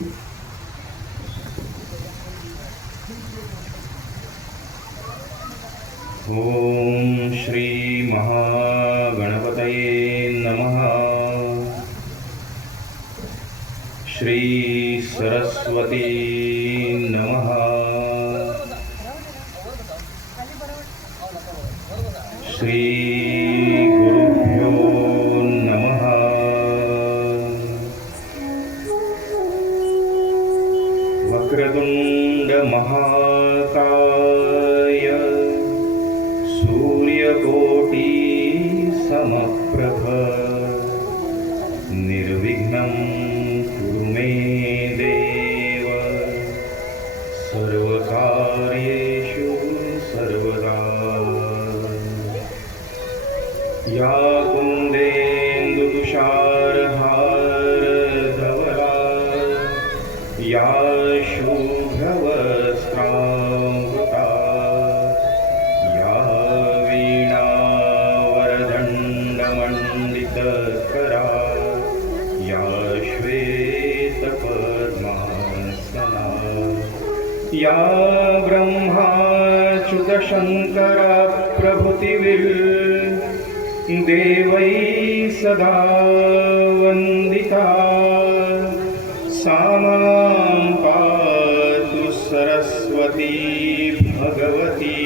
ओम श्री महागणपतये नमः। श्री सरस्वती नमः। श्री गुरुभ्यो नमः। वक्रतुंड महाकाय सूर्यकोटि समप्रभ निर्विघ्नं कुरु मे देव सर्वकार्येषु सर्वदा। या कुन्देन्दुतुषारहारधवला या शुभ्रवस्त्रांवृता या वीणावरदण्डमण्डितकरा या श्वेतपद्मासना या ब्रह्माच्युतशङ्करा प्रभृतिभिर् देवैः सदा वन्दिता सा मां पातु सरस्वती भगवती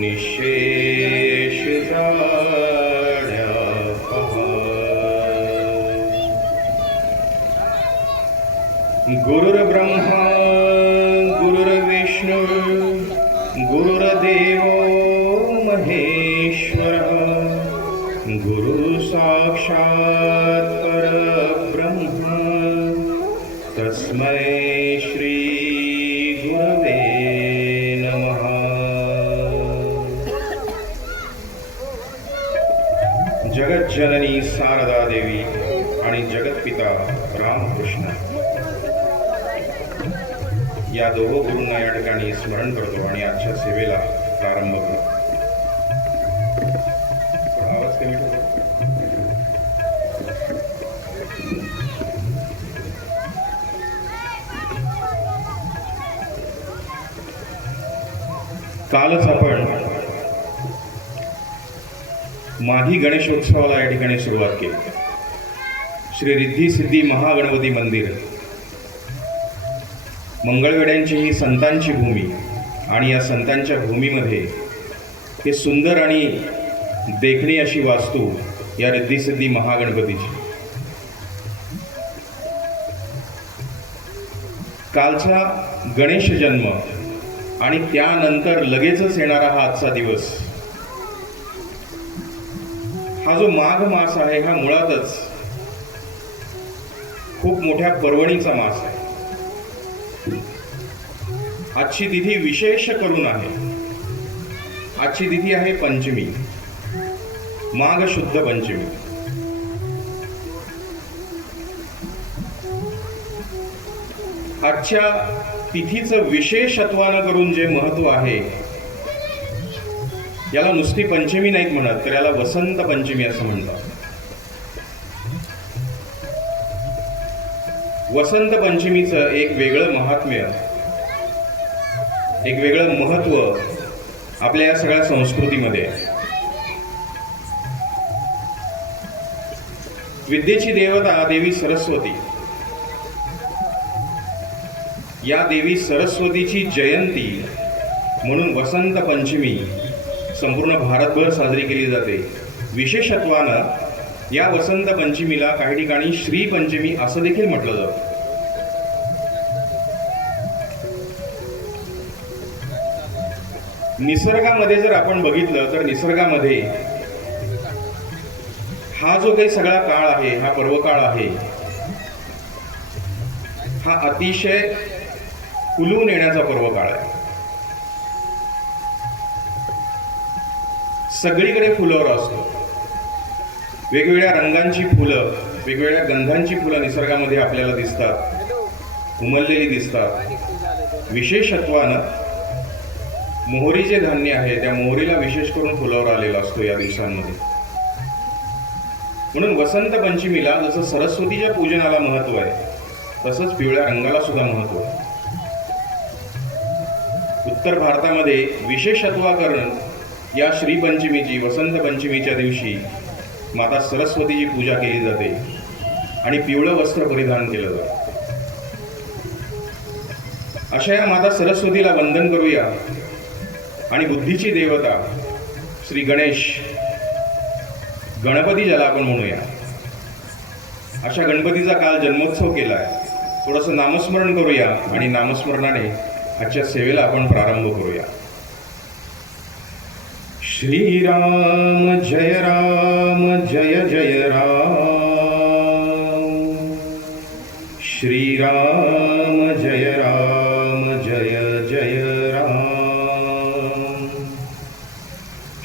निःशेषजाड्यापहा। गुरुर्ब्रह्मा गुरुर्विष्णु गुरुर्देवो महेश्वरः गुरु साक्षात् परब्रह्म तस्मै श्री गुरवे नमः। जगज्जननी शारदा देवी आणि जगत्पिता रामकृष्ण या दोघं गुरूंना या ठिकाणी स्मरण करतो आणि आजच्या सेवेला प्रारंभ करतो। आवाज कमी ठेवा। कालच आपण माघी गणेशोत्सवाला या ठिकाणी सुरुवात केली। श्री रिद्धी सिद्धी महागणपती मंदिर मंगळवेड्यांची ही संतांची भूमी आणि या संतांच्या भूमीमध्ये हे सुंदर आणि देखणी अशी वास्तू या रिद्धी सिद्धी महागणपतीची। कालचा गणेश जन्म आणि त्यानंतर लगेचच येणारा हा आजचा दिवस, हा जो माघ मास आहे हा मुळातच खूप मोठ्या पर्वणीचा मास आहे। आजची तिथी विशेष करून आहे। आजची तिथी आहे पंचमी, माघ शुद्ध पंचमी। आजच्या तिथीचं विशेषत्वानं करून जे महत्व आहे याला नुसती पंचमी नाहीत म्हणत, तर याला वसंत पंचमी असं म्हणतात। वसंत पंचमीचं एक वेगळं महात्म्य, एक वेगळं महत्व आपल्या या सगळ्या संस्कृतीमध्ये आहे। विद्येची देवता देवी सरस्वती, या देवी सरस्वतीची जयंती म्हणून वसंत पंचमी संपूर्ण भारतभर साजरी केली जाते। विशेषत्वानं या वसंत पंचमीला काही ठिकाणी श्री पंचमी असं देखील म्हटलं जातं। निसर्गामध्ये जर आपण बघितलं तर निसर्गामध्ये हा जो काही सगळा काळ आहे, हा पर्वकाळ आहे, हा अतिशय फुलून येण्याचा पर्वकाळ आहे। सगळीकडे फुलोरा असतो, वेगवेगळ्या रंगांची फुलं, वेगवेगळ्या गंधांची फुलं निसर्गामध्ये आपल्याला दिसतात, उमललेली दिसतात। विशेषत्वानं मोहरी जे धान्य आहे त्या मोहरीला विशेष करून फुलोरा आलेला असतो या दिवसांमध्ये। म्हणून वसंत पंचमीला जसं सरस्वतीच्या पूजनाला महत्व आहे, तसंच पिवळ्या रंगाला सुद्धा महत्त्व आहे. उत्तर भारतामध्ये विशेषत्वाकरण या श्रीपंचमीची, वसंत पंचमीच्या दिवशी माता सरस्वतीची पूजा केली जाते आणि पिवळं वस्त्र परिधान केलं जातं. अशा या माता सरस्वतीला वंदन करूया आणि बुद्धीची देवता श्री गणेश, गणपती ज्याला आपण म्हणूया, अशा गणपतीचा काल जन्मोत्सव केलाय. थोडंसं नामस्मरण करूया आणि नामस्मरणाने आजच्या सेवेला आपण प्रारंभ करूया. श्रीराम जय राम जय जय राम, श्रीराम जय राम जय जय राम,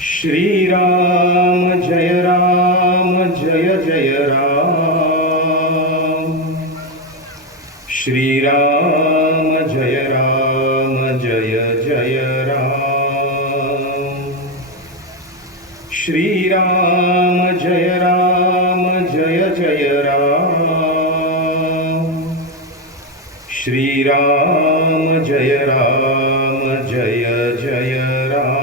श्रीराम जय राम जय जय राम, श्रीराम जय राम जय जय राम, श्रीराम जय राम जय जय राम, श्रीराम जय राम जय जय राम,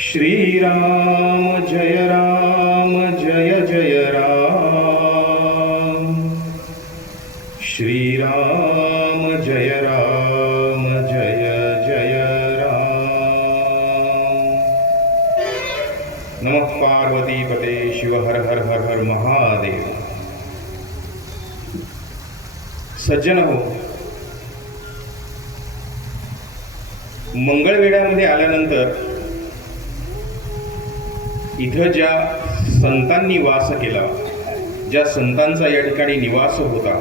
श्रीराम जय राम जय जय राम, श्रीराम जय राम जय जय राम. नमः पार्वती पते शिव हर हर हर हर महादेव. सज्जन हो, मंगळवेढ्यामध्ये आल्यानंतर इथं ज्या संतांनी वास केला, ज्या संतांचा या ठिकाणी निवास होता,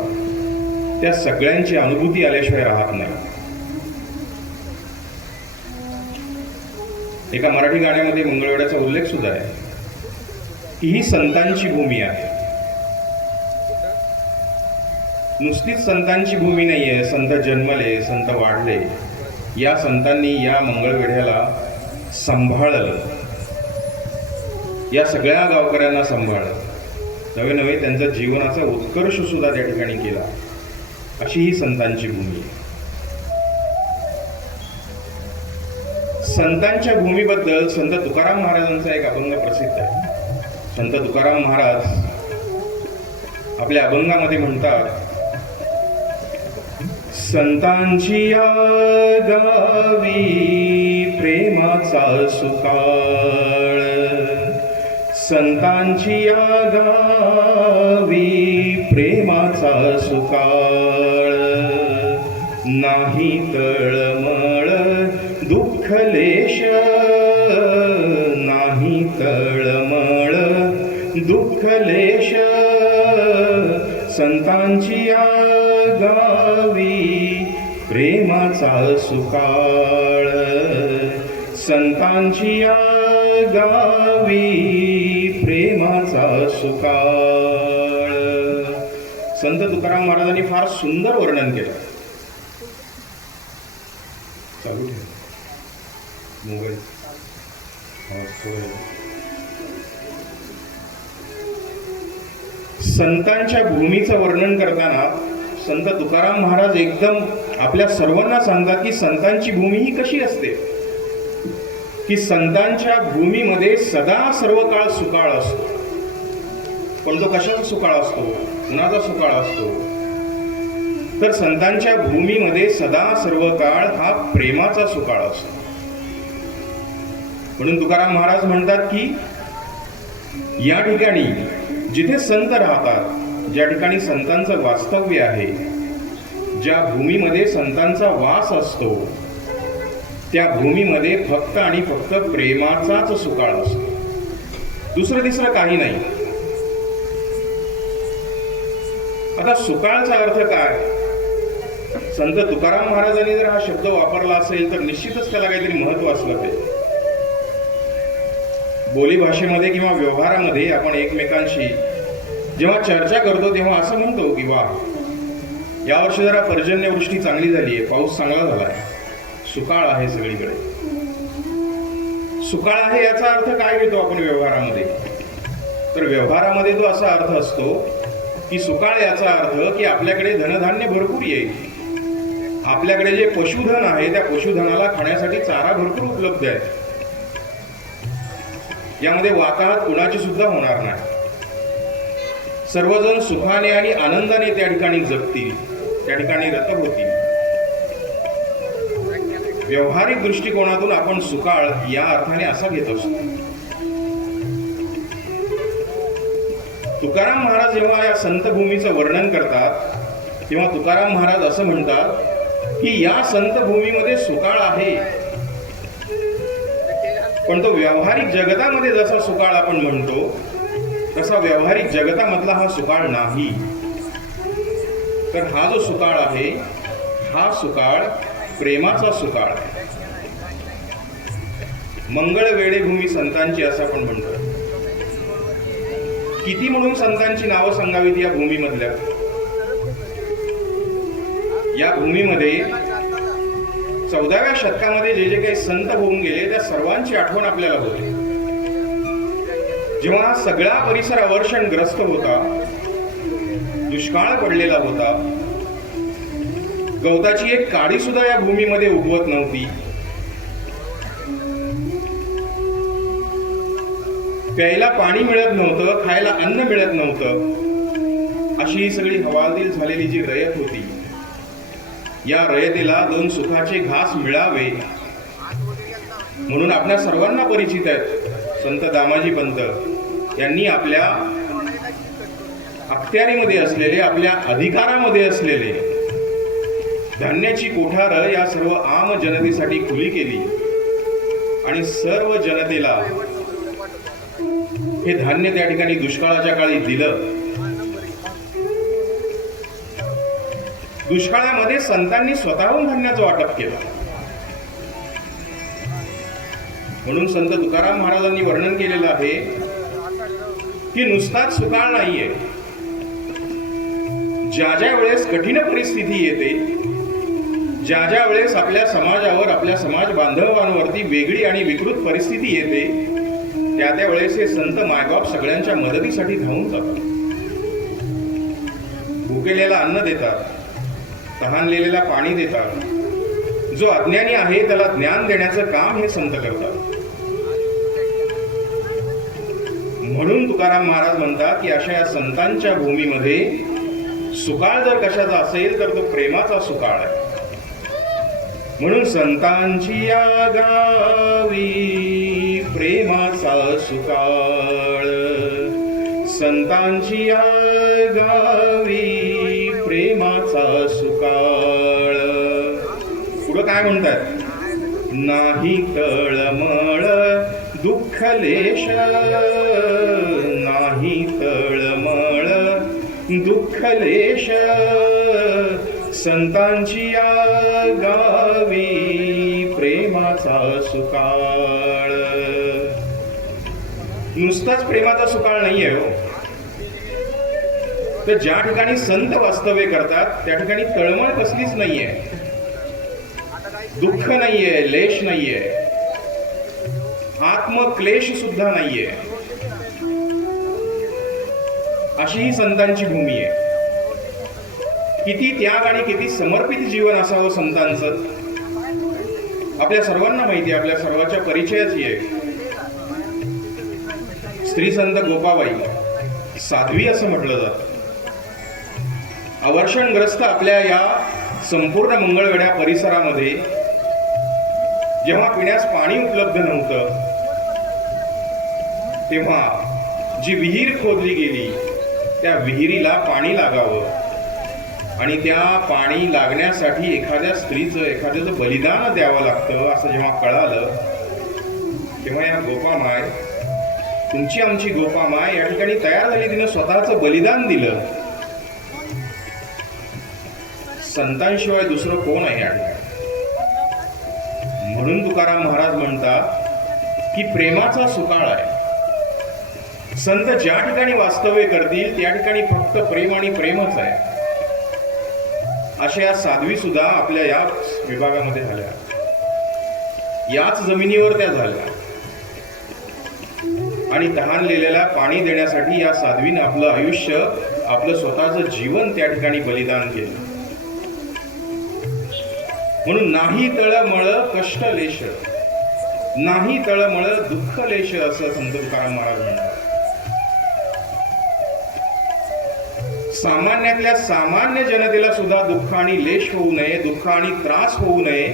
त्या सगळ्यांची अनुभूती आल्याशिवाय राहत नाही. एका मराठी गाण्यामध्ये मंगळवेढ्याचा उल्लेख सुद्धा आहे की ही संतांची भूमी आहे. नुसतीच संतांची भूमी नाही आहे, संत जन्मले, संत वाढले. या संतांनी या मंगळवेढ्याला सांभाळलं, या सगळ्या गावकऱ्यांना सांभाळलं, नवे नवे त्यांचा जीवनाचा उत्कर्ष सुद्धा त्या ठिकाणी केला. अशी ही संतांची भूमी आहे. संतांच्या भूमीबद्दल संत तुकाराम महाराजांचा एक अभंग प्रसिद्ध आहे. संत तुकाराम महाराज आपल्या अभंगामध्ये म्हणतात, संतांची या गावी प्रेमाचा सुकाळ, संतांची या गावी प्रेमाचा सुकाळ, नाही तळमळ दुःखलेश, नाही तळमळ दुःखलेश, संतांची या गावी प्रेमाचा सुकाळ, संतांची या गावी प्रेमाचा सुकाळ. संत तुकाराम महाराजांनी फार सुंदर वर्णन केलं. चालू ठेव मोबाईल. संतांच्या भूमीचं वर्णन करताना संत तुकाराम महाराज एकदम आपल्या सर्वांना सांगतात की संतांची भूमी ही कशी असते, की संतांच्या भूमीमध्ये सदा सर्व काळ सुकाळ असतो. पण तो कशाचा सुकाळ असतो, कुणाचा सुकाळ असतो, तर संतांच्या भूमीमध्ये सदा सर्व काळ हा प्रेमाचा सुकाळ असतो. म्हणून तुकाराम महाराज म्हणतात की या ठिकाणी जिथे संत राहतात, ज्या ठिकाणी संतांचं वास्तव्य आहे, ज्या भूमीमध्ये संतांचा वास असतो, त्या भूमीमध्ये फक्त आणि फक्त प्रेमाचाच सुकाळ असतो. दुसरं तिसरं काही नाही. आता सुकाळचा अर्थ काय? संत तुकाराम महाराजांनी जर हा शब्द वापरला असेल तर निश्चितच त्याला काहीतरी महत्व असलं पाहिजे. बोली भाषेमध्ये किंवा व्यवहारामध्ये आपण एकमेकांशी जेव्हा चर्चा करतो तेव्हा असं म्हणतो की वा, यावर्षी जरा पर्जन्यवृष्टी चांगली झाली आहे, पाऊस चांगला झाला आहे, सुकाळ आहे सगळीकडे. सुकाळ आहे याचा अर्थ काय घेतो आपण व्यवहारामध्ये? तर व्यवहारामध्ये तो असा अर्थ असतो की सुकाळ याचा अर्थ की आपल्याकडे धनधान्य भरपूर येईल, आपल्याकडे जे पशुधन आहे त्या पशुधनाला खाण्यासाठी चारा भरपूर उपलब्ध आहे, यामध्ये वाताहत कुणाची सुद्धा होणार नाही, सर्वजण सुखाने आणि आनंदाने त्या ठिकाणी जगतील, त्या ठिकाणी रत होतील. व्यवहारिक दृष्टिकोनातून आपण सुकाळ या अर्थाने असा घेत असतो. तुकाराम महाराज जेव्हा या संतभूमीचं वर्णन करतात तेव्हा तुकाराम महाराज असं म्हणतात की या संतभूमीमध्ये सुकाळ आहे, पण तो व्यावहारिक जगतामध्ये जसा सुकाळ आपण म्हणतो तसा व्यावहारिक जगतामधला हा सुकाळ नाही. तर हा जो सुकाळ आहे हा सुकाळ प्रेमाचा सुकाळ आहे. मंगळ वेळेभूमी संतांची असं आपण म्हणतो. किती म्हणून संतांची नावं सांगावीत या भूमीमधल्या. या भूमीमध्ये 14व्या शतकामध्ये जे जे काही संत होऊन गेले त्या सर्वांची आठवण आपल्याला होते. जेव्हा सगळा परिसर अवर्षणग्रस्त होता, दुष्काळ पडलेला होता, गवताची एक काडी सुद्धा या भूमीमध्ये उगवत नव्हती, प्यायला पाणी मिळत नव्हतं, खायला अन्न मिळत नव्हतं, अशी ही सगळी हवालदिल झालेली जी रयत होती, या रयतेला दोन सुखाचे घास मिळावे म्हणून आपल्या सर्वांना परिचित आहेत संत दामाजी पंत यांनी आपल्या अखत्यारीमध्ये असलेले, आपल्या अधिकारामध्ये असलेले धान्याची कोठारं या सर्व आम जनतेसाठी खुली केली आणि सर्व जनतेला हे धान्य त्या ठिकाणी दुष्काळाच्या काळी दिलं. दुष्काळामध्ये संतांनी स्वतःहून धान्याचं वाटप केलं. म्हणून संत तुकाराम महाराजांनी वर्णन केलेलं आहे की नुसताच सुकाळ नाहीये, ज्या ज्या वेळेस कठीण परिस्थिती येते, ज्या ज्या वेळेस आपल्या समाजावर, आपल्या समाज बांधवांवरती वेगळी आणि विकृत परिस्थिती येते, त्या त्या वेळेस हे संत मायबाप सगळ्यांच्या मदतीसाठी धावून जातात. भुकेलेला अन्न देतात, तहानलेलेला पाणी देतात, जो अज्ञानी आहे त्याला ज्ञान देण्याचं काम हे संत करतात. म्हणून तुकाराम महाराज म्हणतात की अशा या संतांच्या भूमीमध्ये सुकाळ जर कशाचा असेल तर तो प्रेमाचा सुकाळ आहे. म्हणून संतांची या गावी प्रेमाचा सुकाळ, संतांची या गावी प्रेमाचा सुकाळ. पुढं काय म्हणतात? नाही तळमळ दुःखलेश, नाही तळमळ दुःखलेश, संतांची या गावी प्रेमाचा सुकाळ. नुसताच प्रेमाचा सुकाळ नाहीये हो, तर ज्या ठिकाणी संत वास्तव्य करतात त्या ठिकाणी तळमळ कसलीच नाहीये, दुःख नाहीये, लेश नाहीये, आत्मक्लेश सुद्धा नाहीये. अशी ही संतांची भूमी आहे. किती त्याग आणि किती समर्पित जीवन असावं संतांचं आपल्या सर्वांना माहिती आहे, आपल्या सर्वांच्या परिचयाची आहे. स्त्री संत गोपाबाई साध्वी असं म्हटलं जातं. अवर्षणग्रस्त आपल्या या संपूर्ण मंगळवेढा परिसरामध्ये जेव्हा पिण्यास पाणी उपलब्ध नव्हतं तेव्हा जी विहीर खोदली गेली त्या विहिरीला पाणी लागावं आणि त्या पाणी लागण्यासाठी एखाद्या स्त्रीचं, एखाद्याचं बलिदान द्यावं लागतं असं जेव्हा कळालं तेव्हा या गोपामाय, तुमची आमची गोपामाय या ठिकाणी तयार झाली, तिनं स्वतःचं बलिदान दिलं. संतांशिवाय दुसरं कोण आहे या ठिकाणी? म्हणून तुकाराम महाराज म्हणतात की प्रेमाचा सुकाळ आहे. संत ज्या ठिकाणी वास्तव्य करतील त्या ठिकाणी फक्त प्रेम आणि प्रेमच आहे. अशा या साध्वी सुद्धा आपल्या या विभागामध्ये झाल्या, याच जमिनीवर त्या झाल्या. आणि तहानलेल्याला पाणी देण्यासाठी या साध्वीनं आपलं आयुष्य, आपलं स्वतःचं जीवन त्या ठिकाणी बलिदान केलं. म्हणून नाही तळमळ कष्टलेश, नाही तळमळ दुःखलेश, असं संत तुकाराम महाराज म्हणतात. सामान्यातल्या सामान्य जनतेला सुद्धा दुःख आणि लेश होऊ नये, दुःख आणि त्रास होऊ नये,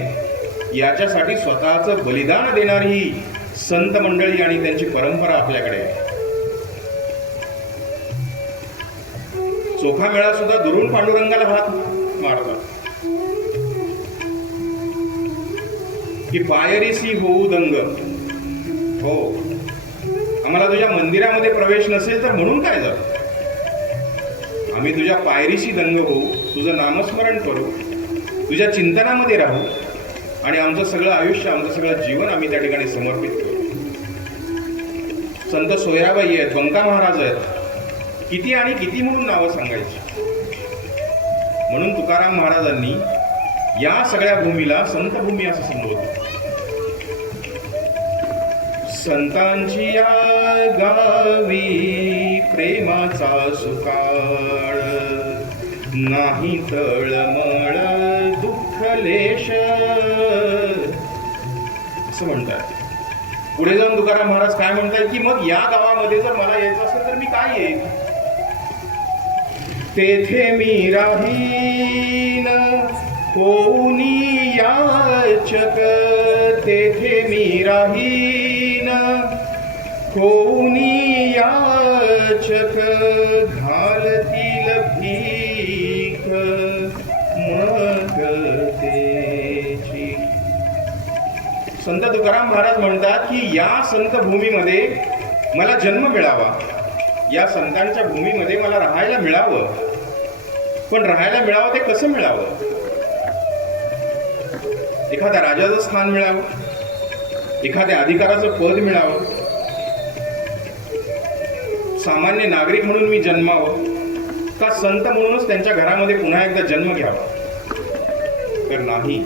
याच्यासाठी स्वतःचं बलिदान देणारी संत मंडळी आणि त्यांची परंपरा आपल्याकडे आहे. चोखा मेळा सुद्धा दुरून पांडुरंगाला हात मारतात की पायरीसी होऊ दंग. हो, आम्हाला तुझ्या मंदिरामध्ये प्रवेश नसेल तर म्हणून काय झालं, आम्ही तुझ्या पायरीशी दंग होऊ, तुझं नामस्मरण करू, तुझ्या चिंतनामध्ये राहू आणि आमचं सगळं आयुष्य, आमचं सगळं जीवन आम्ही त्या ठिकाणी समर्पित करू. संत सोयराबाई आहेत, बंका महाराज आहेत, किती आणि किती म्हणून नावं सांगायची. म्हणून तुकाराम महाराजांनी या सगळ्या भूमीला संतभूमी असं संबोधलं. संतांची या गावी प्रेमाचा सुकाळ, नाही तळमळ दुःखलेश, असं म्हणतात. पुढे जाऊन तुकाराम महाराज काय म्हणतात की मग या गावामध्ये जर मला यायचं असेल तर मी काय येईल, तेथे मी राहीन होऊन याचक, तेथे मी राहीन होऊन याचक, घालतील भीक मग तेची. संत तुकाराम महाराज म्हणतात की या संत भूमीमध्ये मला जन्म मिळावा, या संतांच्या भूमीमध्ये मला राहायला मिळावं. पण राहायला मिळावं ते कसं मिळावं, एखाद्या राजाचं स्थान मिळावं, एखाद्या अधिकाराचं पद मिळावं, सामान्य नागरिक म्हणून मी जन्मावं, का संत म्हणूनच त्यांच्या घरामध्ये पुन्हा एकदा जन्म घ्यावा. तर नाही,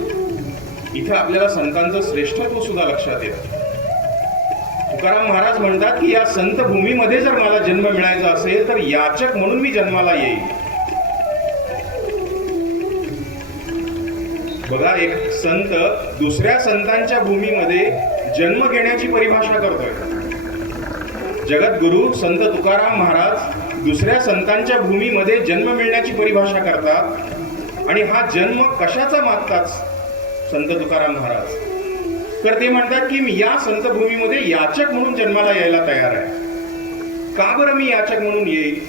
इथं आपल्याला संतांचं श्रेष्ठत्व सुद्धा लक्षात येतं. तुकाराम महाराज म्हणतात की या संत भूमीमध्ये जर मला जन्म मिळायचा असेल तर याचक म्हणून मी जन्माला येईल. बघा, एक संत दुसऱ्या संतांच्या भूमीमध्ये जन्म घेण्याची परिभाषा करतोय. जगद्गुरु संत तुकाराम महाराज दुसऱ्या संतांच्या भूमीमध्ये जन्म मिळण्याची परिभाषा करतात. आणि हा जन्म कशाचा मागतात संत तुकाराम महाराज, तर ते म्हणतात की मी या संत भूमीमध्ये याचक म्हणून जन्माला यायला तयार आहे. का बरं मी याचक म्हणून येईल,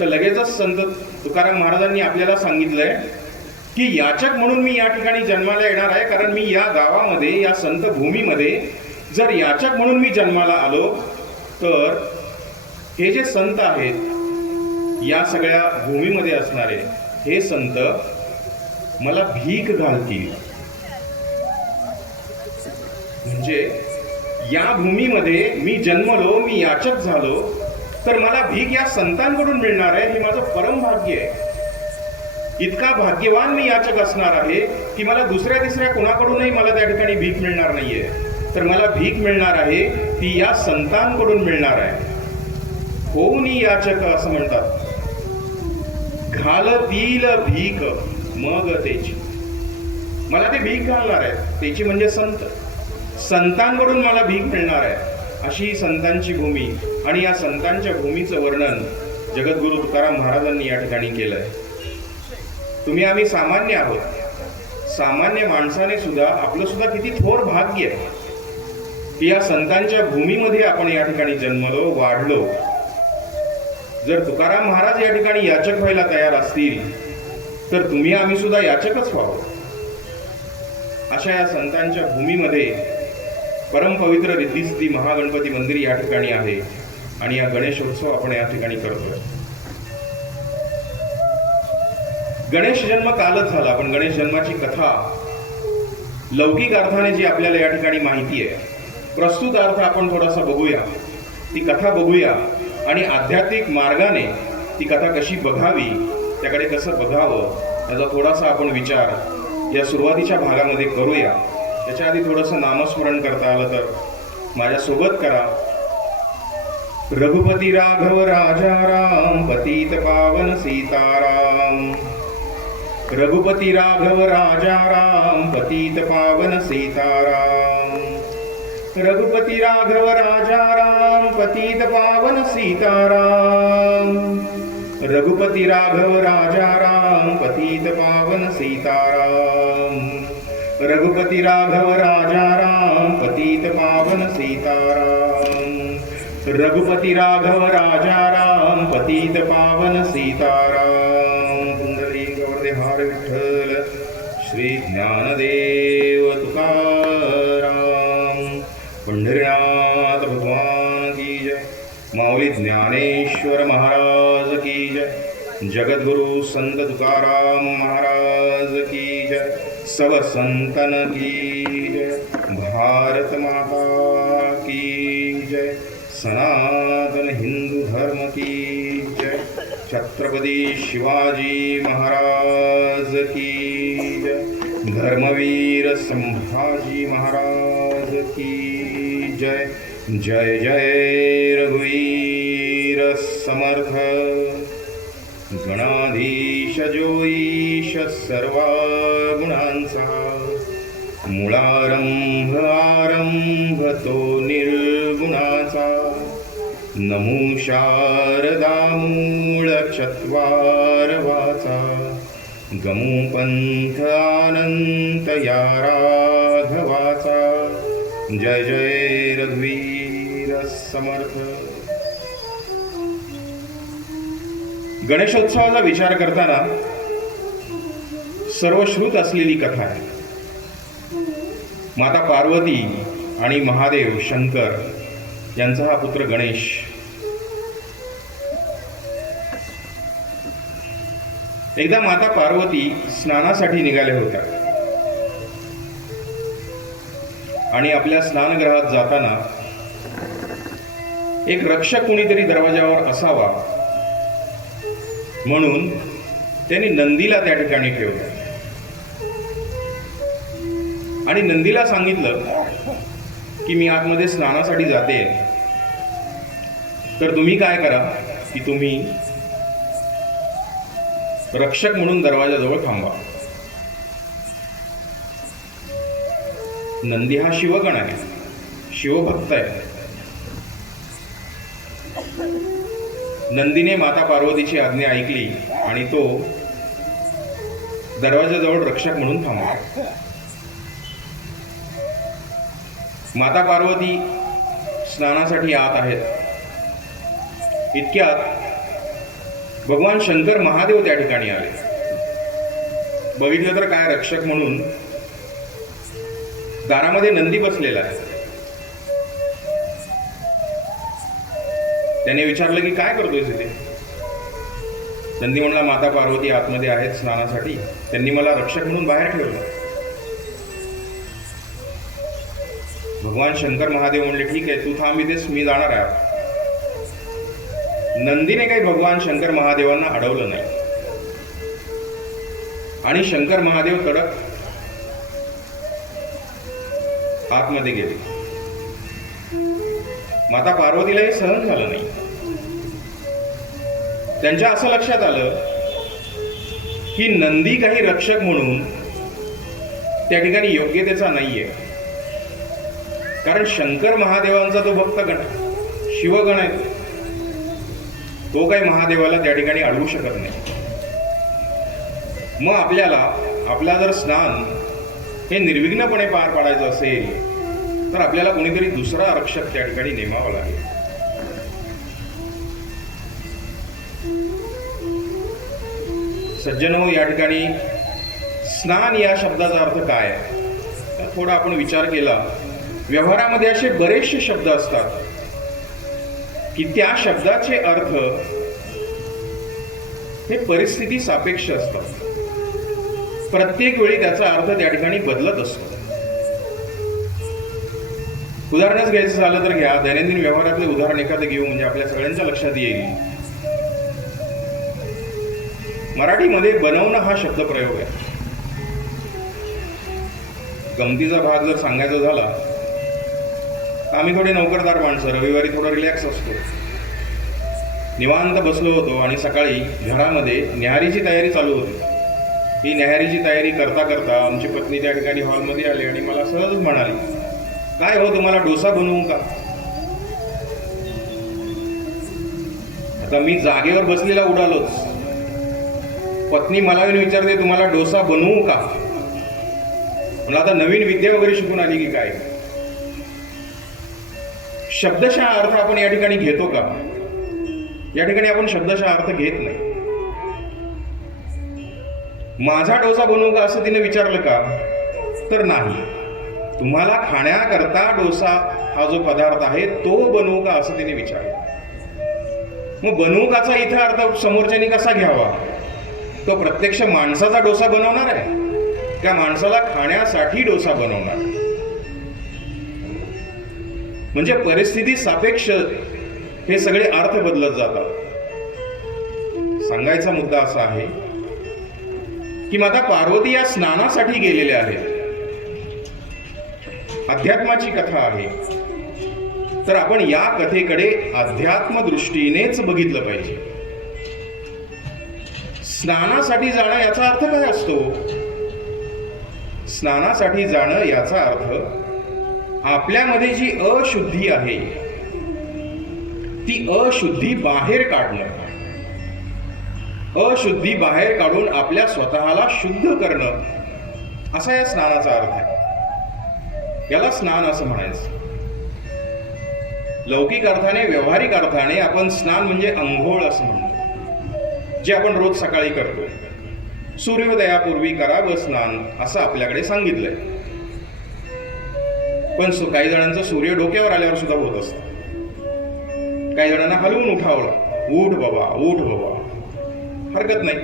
तर लगेचच संत तुकाराम महाराजांनी आपल्याला सांगितलंय की याचक म्हणून मी या ठिकाणी जन्माला येणार आहे, कारण मी या गावामध्ये, या संत भूमीमध्ये जर याचक म्हणून मी जन्माला आलो तर हे जे संत आहेत या सगळ्या भूमीमध्ये असणारे हे संत मला भीक घालतील. म्हणजे या भूमीमध्ये मी जन्मलो, मी याचक झालो, तर मला भीक या संतांकडून मिळणार आहे. हे माझं परम भाग्य आहे. इतका भाग्यवान मी याचक असणार आहे की मला दुसऱ्या तिसऱ्या कोणाकडूनही मला त्या ठिकाणी भीक मिळणार नाहीये, तर मला भीक मिळणार आहे ती या संतांकडून मिळणार आहे. होऊन याचक असं म्हणतात. घालतील भीक मग तेची, मला ते भीक घालणार आहे, त्याची म्हणजे संत, संतांकडून मला भीक मिळणार आहे. अशी संतांची भूमी आणि या संतांच्या भूमीचं वर्णन जगद्गुरु तुकाराम महाराजांनी या ठिकाणी केलंय. तुम्ही आम्ही सामान्य आहोत. सामान्य माणसाने सुद्धा आपलं सुद्धा किती थोर भाग्य आहे की या संतांच्या भूमीमध्ये आपण या ठिकाणी जन्मलो, वाढलो. जर तुकाराम महाराज या ठिकाणी याचक व्हायला तयार असतील तर तुम्ही आम्ही सुद्धा याचकच व्हावं. अशा या संतांच्या भूमीमध्ये परमपवित्र रिद्धिसिद्धी महागणपती मंदिर या ठिकाणी आहे आणि या गणेशोत्सव आपण या ठिकाणी करतोय. गणेश जन्म कालच झाला, पण गणेश जन्माची कथा लौकिक अर्थाने जी आपल्याला या ठिकाणी माहिती आहे, प्रस्तुत अर्थ आपण थोडासा बघूया, ती कथा बघूया आणि आध्यात्मिक मार्गाने ती कथा कशी बघावी, त्याकडे कसं बघावं याचा थोडासा आपण विचार या सुरुवातीच्या भागामध्ये करूया. त्याच्या आधी थोडंसं नामस्मरण करता आलं तर माझ्यासोबत करा. रघुपती राघव राजा राम पतित पावन सीताराम. रघुपती राघव राजा राम पतित पावन सीताराम. रघुपती राघव राजा राम पतित पावन सीताराम. रघुपती राघव राजा राम पतित पावन सीताराम. रघुपती राघव राजा राम पतित पावन सीताराम. रघुपती राघव राजा राम पतित पावन सीताराम. पुंडलिकवरदे हार विठ्ठल श्री ज्ञानदेव तुकाराम. पंढरीनाथ भगवान की जय. माऊली ज्ञानेश्वर महाराज की जय. जगद्गुरु संत तुकाराम महाराज की जय. सब संतन की जय. भारत माता की जय. सनातन हिंदू धर्म की जय. छत्रपती शिवाजी महाराज की जय. धर्मवीर संभाजी महाराज की जय. जय जय रघुवीर समर्थ. गणाधीश जोईश सर्वा गुणांचा. मूळारंभ आरंभ तो निर्गुणाचा. नमो शारदा मूळ चत्वारवाचा. गमो पंथ अनंत या राघवाचा. जय जय रघुवीर समर्थ. गणेशोत्सवाचा विचार करताना सर्वश्रुत असलेली कथा आहे. माता पार्वती आणि महादेव शंकर यांचा हा पुत्र गणेश एकदा माता पार्वती स्नानासाठी निघाल्या होत्या आणि आपल्या स्नानगृहात जाताना एक रक्षक कुणीतरी दरवाजावर असावा म्हणून त्यांनी नंदीला त्या ठिकाणी ठेवलं आणि नंदीला सांगितलं की मी आतमध्ये स्नानासाठी जाते, तर तुम्ही काय करा की तुम्ही रक्षक म्हणून दरवाजाजवळ थांबा. नंदी हा शिवगण आहे, शिवभक्त आहे. नंदीने माता पार्वतीची आज्ञा ऐकली आणि तो दरवाजाजवळ रक्षक म्हणून थांबला. माता पार्वती स्नानासाठी आत आहेत. इतक्यात भगवान शंकर महादेव त्या ठिकाणी आले. बघितलं तर काय रक्षक म्हणून दारामध्ये नंदी बसलेला आहे. त्याने विचारलं की काय करतोय तिथे. नंदी म्हणला माता पार्वती आतमध्ये आहेत स्नानासाठी, त्यांनी मला रक्षक म्हणून बाहेर ठेवलं. भगवान शंकर महादेव म्हणले ठीक आहे, तू थांब इथेच, मी जाणार आहे. नंदीने काही भगवान शंकर महादेवांना अडवलं नाही आणि शंकर महादेव तडक आतमध्ये गेले. माता पार्वतीला हे सहन झालं नाही. त्यांच्या असं लक्षात आलं की नंदी काही रक्षक म्हणून त्या ठिकाणी योग्यतेचा नाहीये, कारण शंकर महादेवांचा तो भक्त गण, शिवगण आहे. तो काही महादेवाला त्या ठिकाणी अडवू शकत नाही. मग आपला जर स्नान हे निर्विघ्नपणे पार पाडायचं असेल तर आपल्याला कोणीतरी दुसरा रक्षक त्या ठिकाणी नेमावा लागेल. सज्जनो, या ठिकाणी स्नान या शब्दाचा अर्थ काय आहे थोडा आपण विचार केला. व्यवहारामध्ये असे बरेचसे शब्द असतात की त्या शब्दाचे अर्थ हे परिस्थिती सापेक्ष असतात. प्रत्येक वेळी त्याचा अर्थ त्या ठिकाणी बदलत असतो. उदाहरणच घ्यायचं झालं तर घ्या, दैनंदिन व्यवहारातले उदाहरण एखादं घेऊ म्हणजे आपल्या सगळ्यांच्या लक्षात येईल. मराठीमध्ये बनवणं हा शब्द प्रयोग आहे. गमतीचा भाग जर सांगायचा झाला, आम्ही थोडे नोकरदार माणसं, रविवारी थोडं रिलॅक्स असतो. निवांत बसलो होतो आणि सकाळी घरामध्ये न्याहारीची तयारी चालू होती. ही न्याहारीची तयारी करता करता आमची पत्नी त्या ठिकाणी हॉलमध्ये आली आणि मला सहजच म्हणाली, काय हो तुम्हाला डोसा बनवू का? आता मी जागेवर बसलेला उडालोच. पत्नी मला येऊन विचारते, तुम्हाला डोसा बनवू का? मला आता नवीन विद्या वगैरे शिकून आली की काय? शब्दशः अर्थ आपण या ठिकाणी घेतो का? या ठिकाणी आपण शब्दशः अर्थ घेत नाही. माझा डोसा बनवू का असं तिने विचारलं का? तर नाही. तुम्हाला खाण्याकरता डोसा हा जो पदार्थ आहे तो बनवू का असं तिने विचारलं. मग बनवूकाचा इथं अर्थ समोरच्यानी कसा घ्यावा? तो प्रत्यक्ष माणसाचा डोसा बनवणार आहे त्या माणसाला खाण्यासाठी डोसा बनवणार? म्हणजे परिस्थिती सापेक्ष हे सगळे अर्थ बदलत जातात. सांगायचा मुद्दा असा आहे की माता पार्वती या स्नानासाठी गेलेल्या आहेत. अध्यात्माची कथा आहे, तर आपण या कथेकडे अध्यात्म दृष्टीनेच बघितलं पाहिजे. स्नानासाठी जाणं याचा अर्थ काय असतो? स्नानासाठी जाणं याचा अर्थ आपल्यामध्ये जी अशुद्धी आहे ती अशुद्धी बाहेर काढणं. अशुद्धी बाहेर काढून आपल्या स्वतःला शुद्ध करणं असा या स्नानाचा अर्थ आहे. याला स्नान असं म्हणायचं. लौकिक अर्थाने, व्यावहारिक अर्थाने आपण स्नान म्हणजे अंघोळ असं म्हणतो, जे आपण रोज सकाळी करतो. सूर्योदयापूर्वी करावं स्नान असं आपल्याकडे सांगितलंय. पण काही जणांचं सूर्य डोक्यावर आल्यावर सुद्धा होत असतं. काही जणांना हलवून उठावलं, उठ बाबा उठ बाबा, हरकत नाही.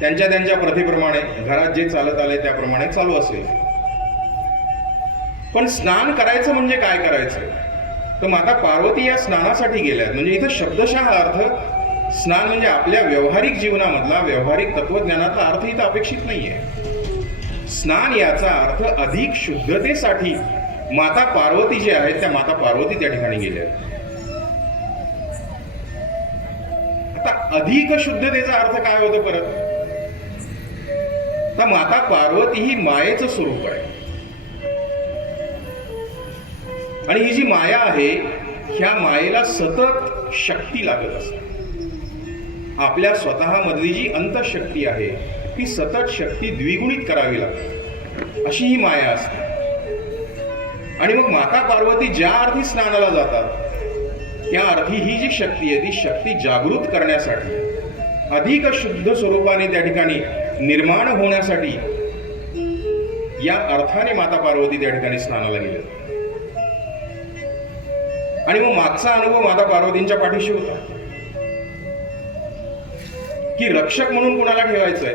त्यांच्या त्यांच्या प्रथेप्रमाणे घरात जे चालत आले त्याप्रमाणे चालू असेल. पण स्नान करायचं म्हणजे काय करायचं? तर माता पार्वती या स्नानासाठी गेल्या. म्हणजे इथं शब्दशः अर्थ स्नान म्हणजे आपल्या व्यावहारिक जीवनामधला, व्यावहारिक तत्वज्ञानाचा अर्थ इथं अपेक्षित नाहीये. स्नान याचा अर्थ अधिक शुद्धतेसाठी माता पार्वती जे आहेत त्या माता पार्वती त्या ठिकाणी गेल्या. आता अधिक शुद्धतेचा अर्थ काय होतो परत? तर माता पार्वती ही मायेचं स्वरूप आहे. आणि ही जी माया आहे ह्या मायेला सतत शक्ती लागत असते. आपल्या स्वतःमधली जी अंतःशक्ती आहे ती सतत शक्ती द्विगुणित करावी लागते, अशी ही माया असते. आणि मग माता पार्वती ज्या अर्थी स्नानाला जातात त्या अर्थी ही जी शक्ती आहे ती शक्ती जागृत करण्यासाठी, अधिक शुद्ध स्वरूपाने त्या ठिकाणी निर्माण होण्यासाठी या अर्थाने माता पार्वती त्या ठिकाणी स्नानाला गेल्या. आणि मग मागचा अनुभव माता पार्वतींच्या पाठीशी होता की रक्षक म्हणून कुणाला ठेवायचंय.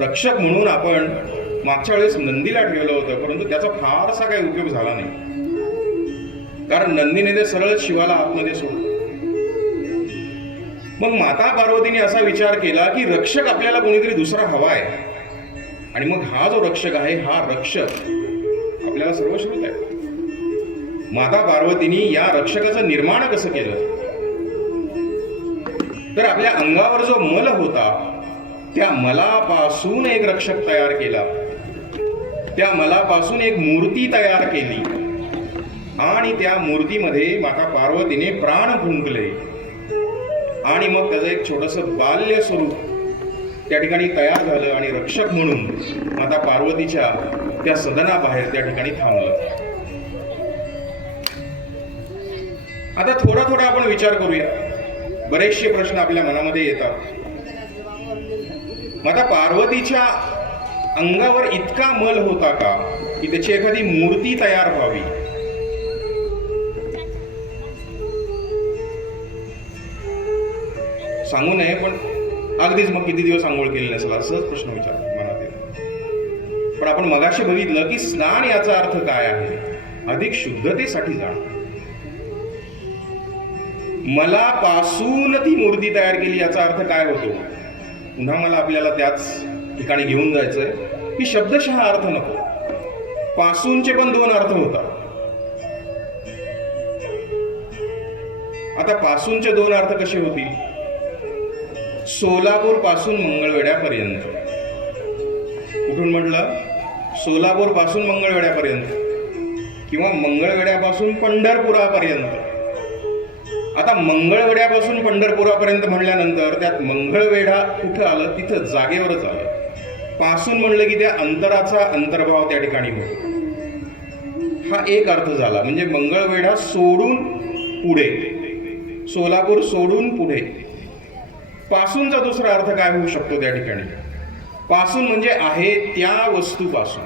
रक्षक म्हणून आपण मागच्या वेळेस नंदीला ठेवलं होतं, परंतु त्याचा फारसा काही उपयोग झाला नाही. कारण नंदीने ते सरळ शिवाला आतमध्ये सोडलं. मग माता पार्वतीने असा विचार केला की रक्षक आपल्याला कोणीतरी दुसरा हवा आहे. आणि मग हा जो रक्षक आहे हा रक्षक आपल्याला सर्वश्रुत आहे. माता पार्वतीने या रक्षकाचं निर्माण कसं केलं? तर आपल्या अंगावर जो मल होता त्या मलापासून एक रक्षक तयार केला. त्या मलापासून एक मूर्ती तयार केली आणि त्या मूर्तीमध्ये माता पार्वतीने प्राण फुंकले. आणि मग त्याचं एक छोटंसं बाल्य स्वरूप त्या ठिकाणी तयार झालं आणि रक्षक म्हणून माता पार्वतीच्या त्या सदनाबाहेर त्या ठिकाणी थांबलं. आता थोडा थोडा आपण विचार करूया. बरेचसे प्रश्न आपल्या मनामध्ये येतात. माता पार्वतीच्या अंगावर इतका मल होता का की त्याची एखादी मूर्ती तयार व्हावी? सांगू नये, पण अगदीच मग किती दिवस आंघोळ केली नसेल असंच प्रश्न विचार मनात येतो. पण आपण मगाशी बघितलं की स्नान याचा अर्थ काय आहे? अधिक शुद्धतेसाठी जाणं. मला पासून ती मूर्ती तयार केली याचा अर्थ काय होतो? पुन्हा मला आपल्याला त्याच ठिकाणी घेऊन जायचंय की शब्दशः अर्थ नको. पासूनचे पण दोन अर्थ होतात. आता पासूनचे दोन अर्थ कसे होतील? सोलापूर पासून मंगळवेढ्यापर्यंत. कुठून म्हटलं? सोलापूर पासून मंगळवेढ्यापर्यंत किंवा मंगळवेढ्यापासून पंढरपुरापर्यंत. आता मंगळवेढ्यापासून पंढरपुरापर्यंत म्हणल्यानंतर त्यात मंगळवेढा कुठं आलं? तिथं जागेवरच आलं. पासून म्हणलं की त्या अंतराचा अंतर्भाव त्या ठिकाणी होतो. हा एक अर्थ झाला, म्हणजे मंगळवेढा सोडून पुढे, सोलापूर सोडून पुढे. पासूनचा दुसरा अर्थ काय होऊ शकतो त्या ठिकाणी? पासून म्हणजे आहे त्या वस्तूपासून.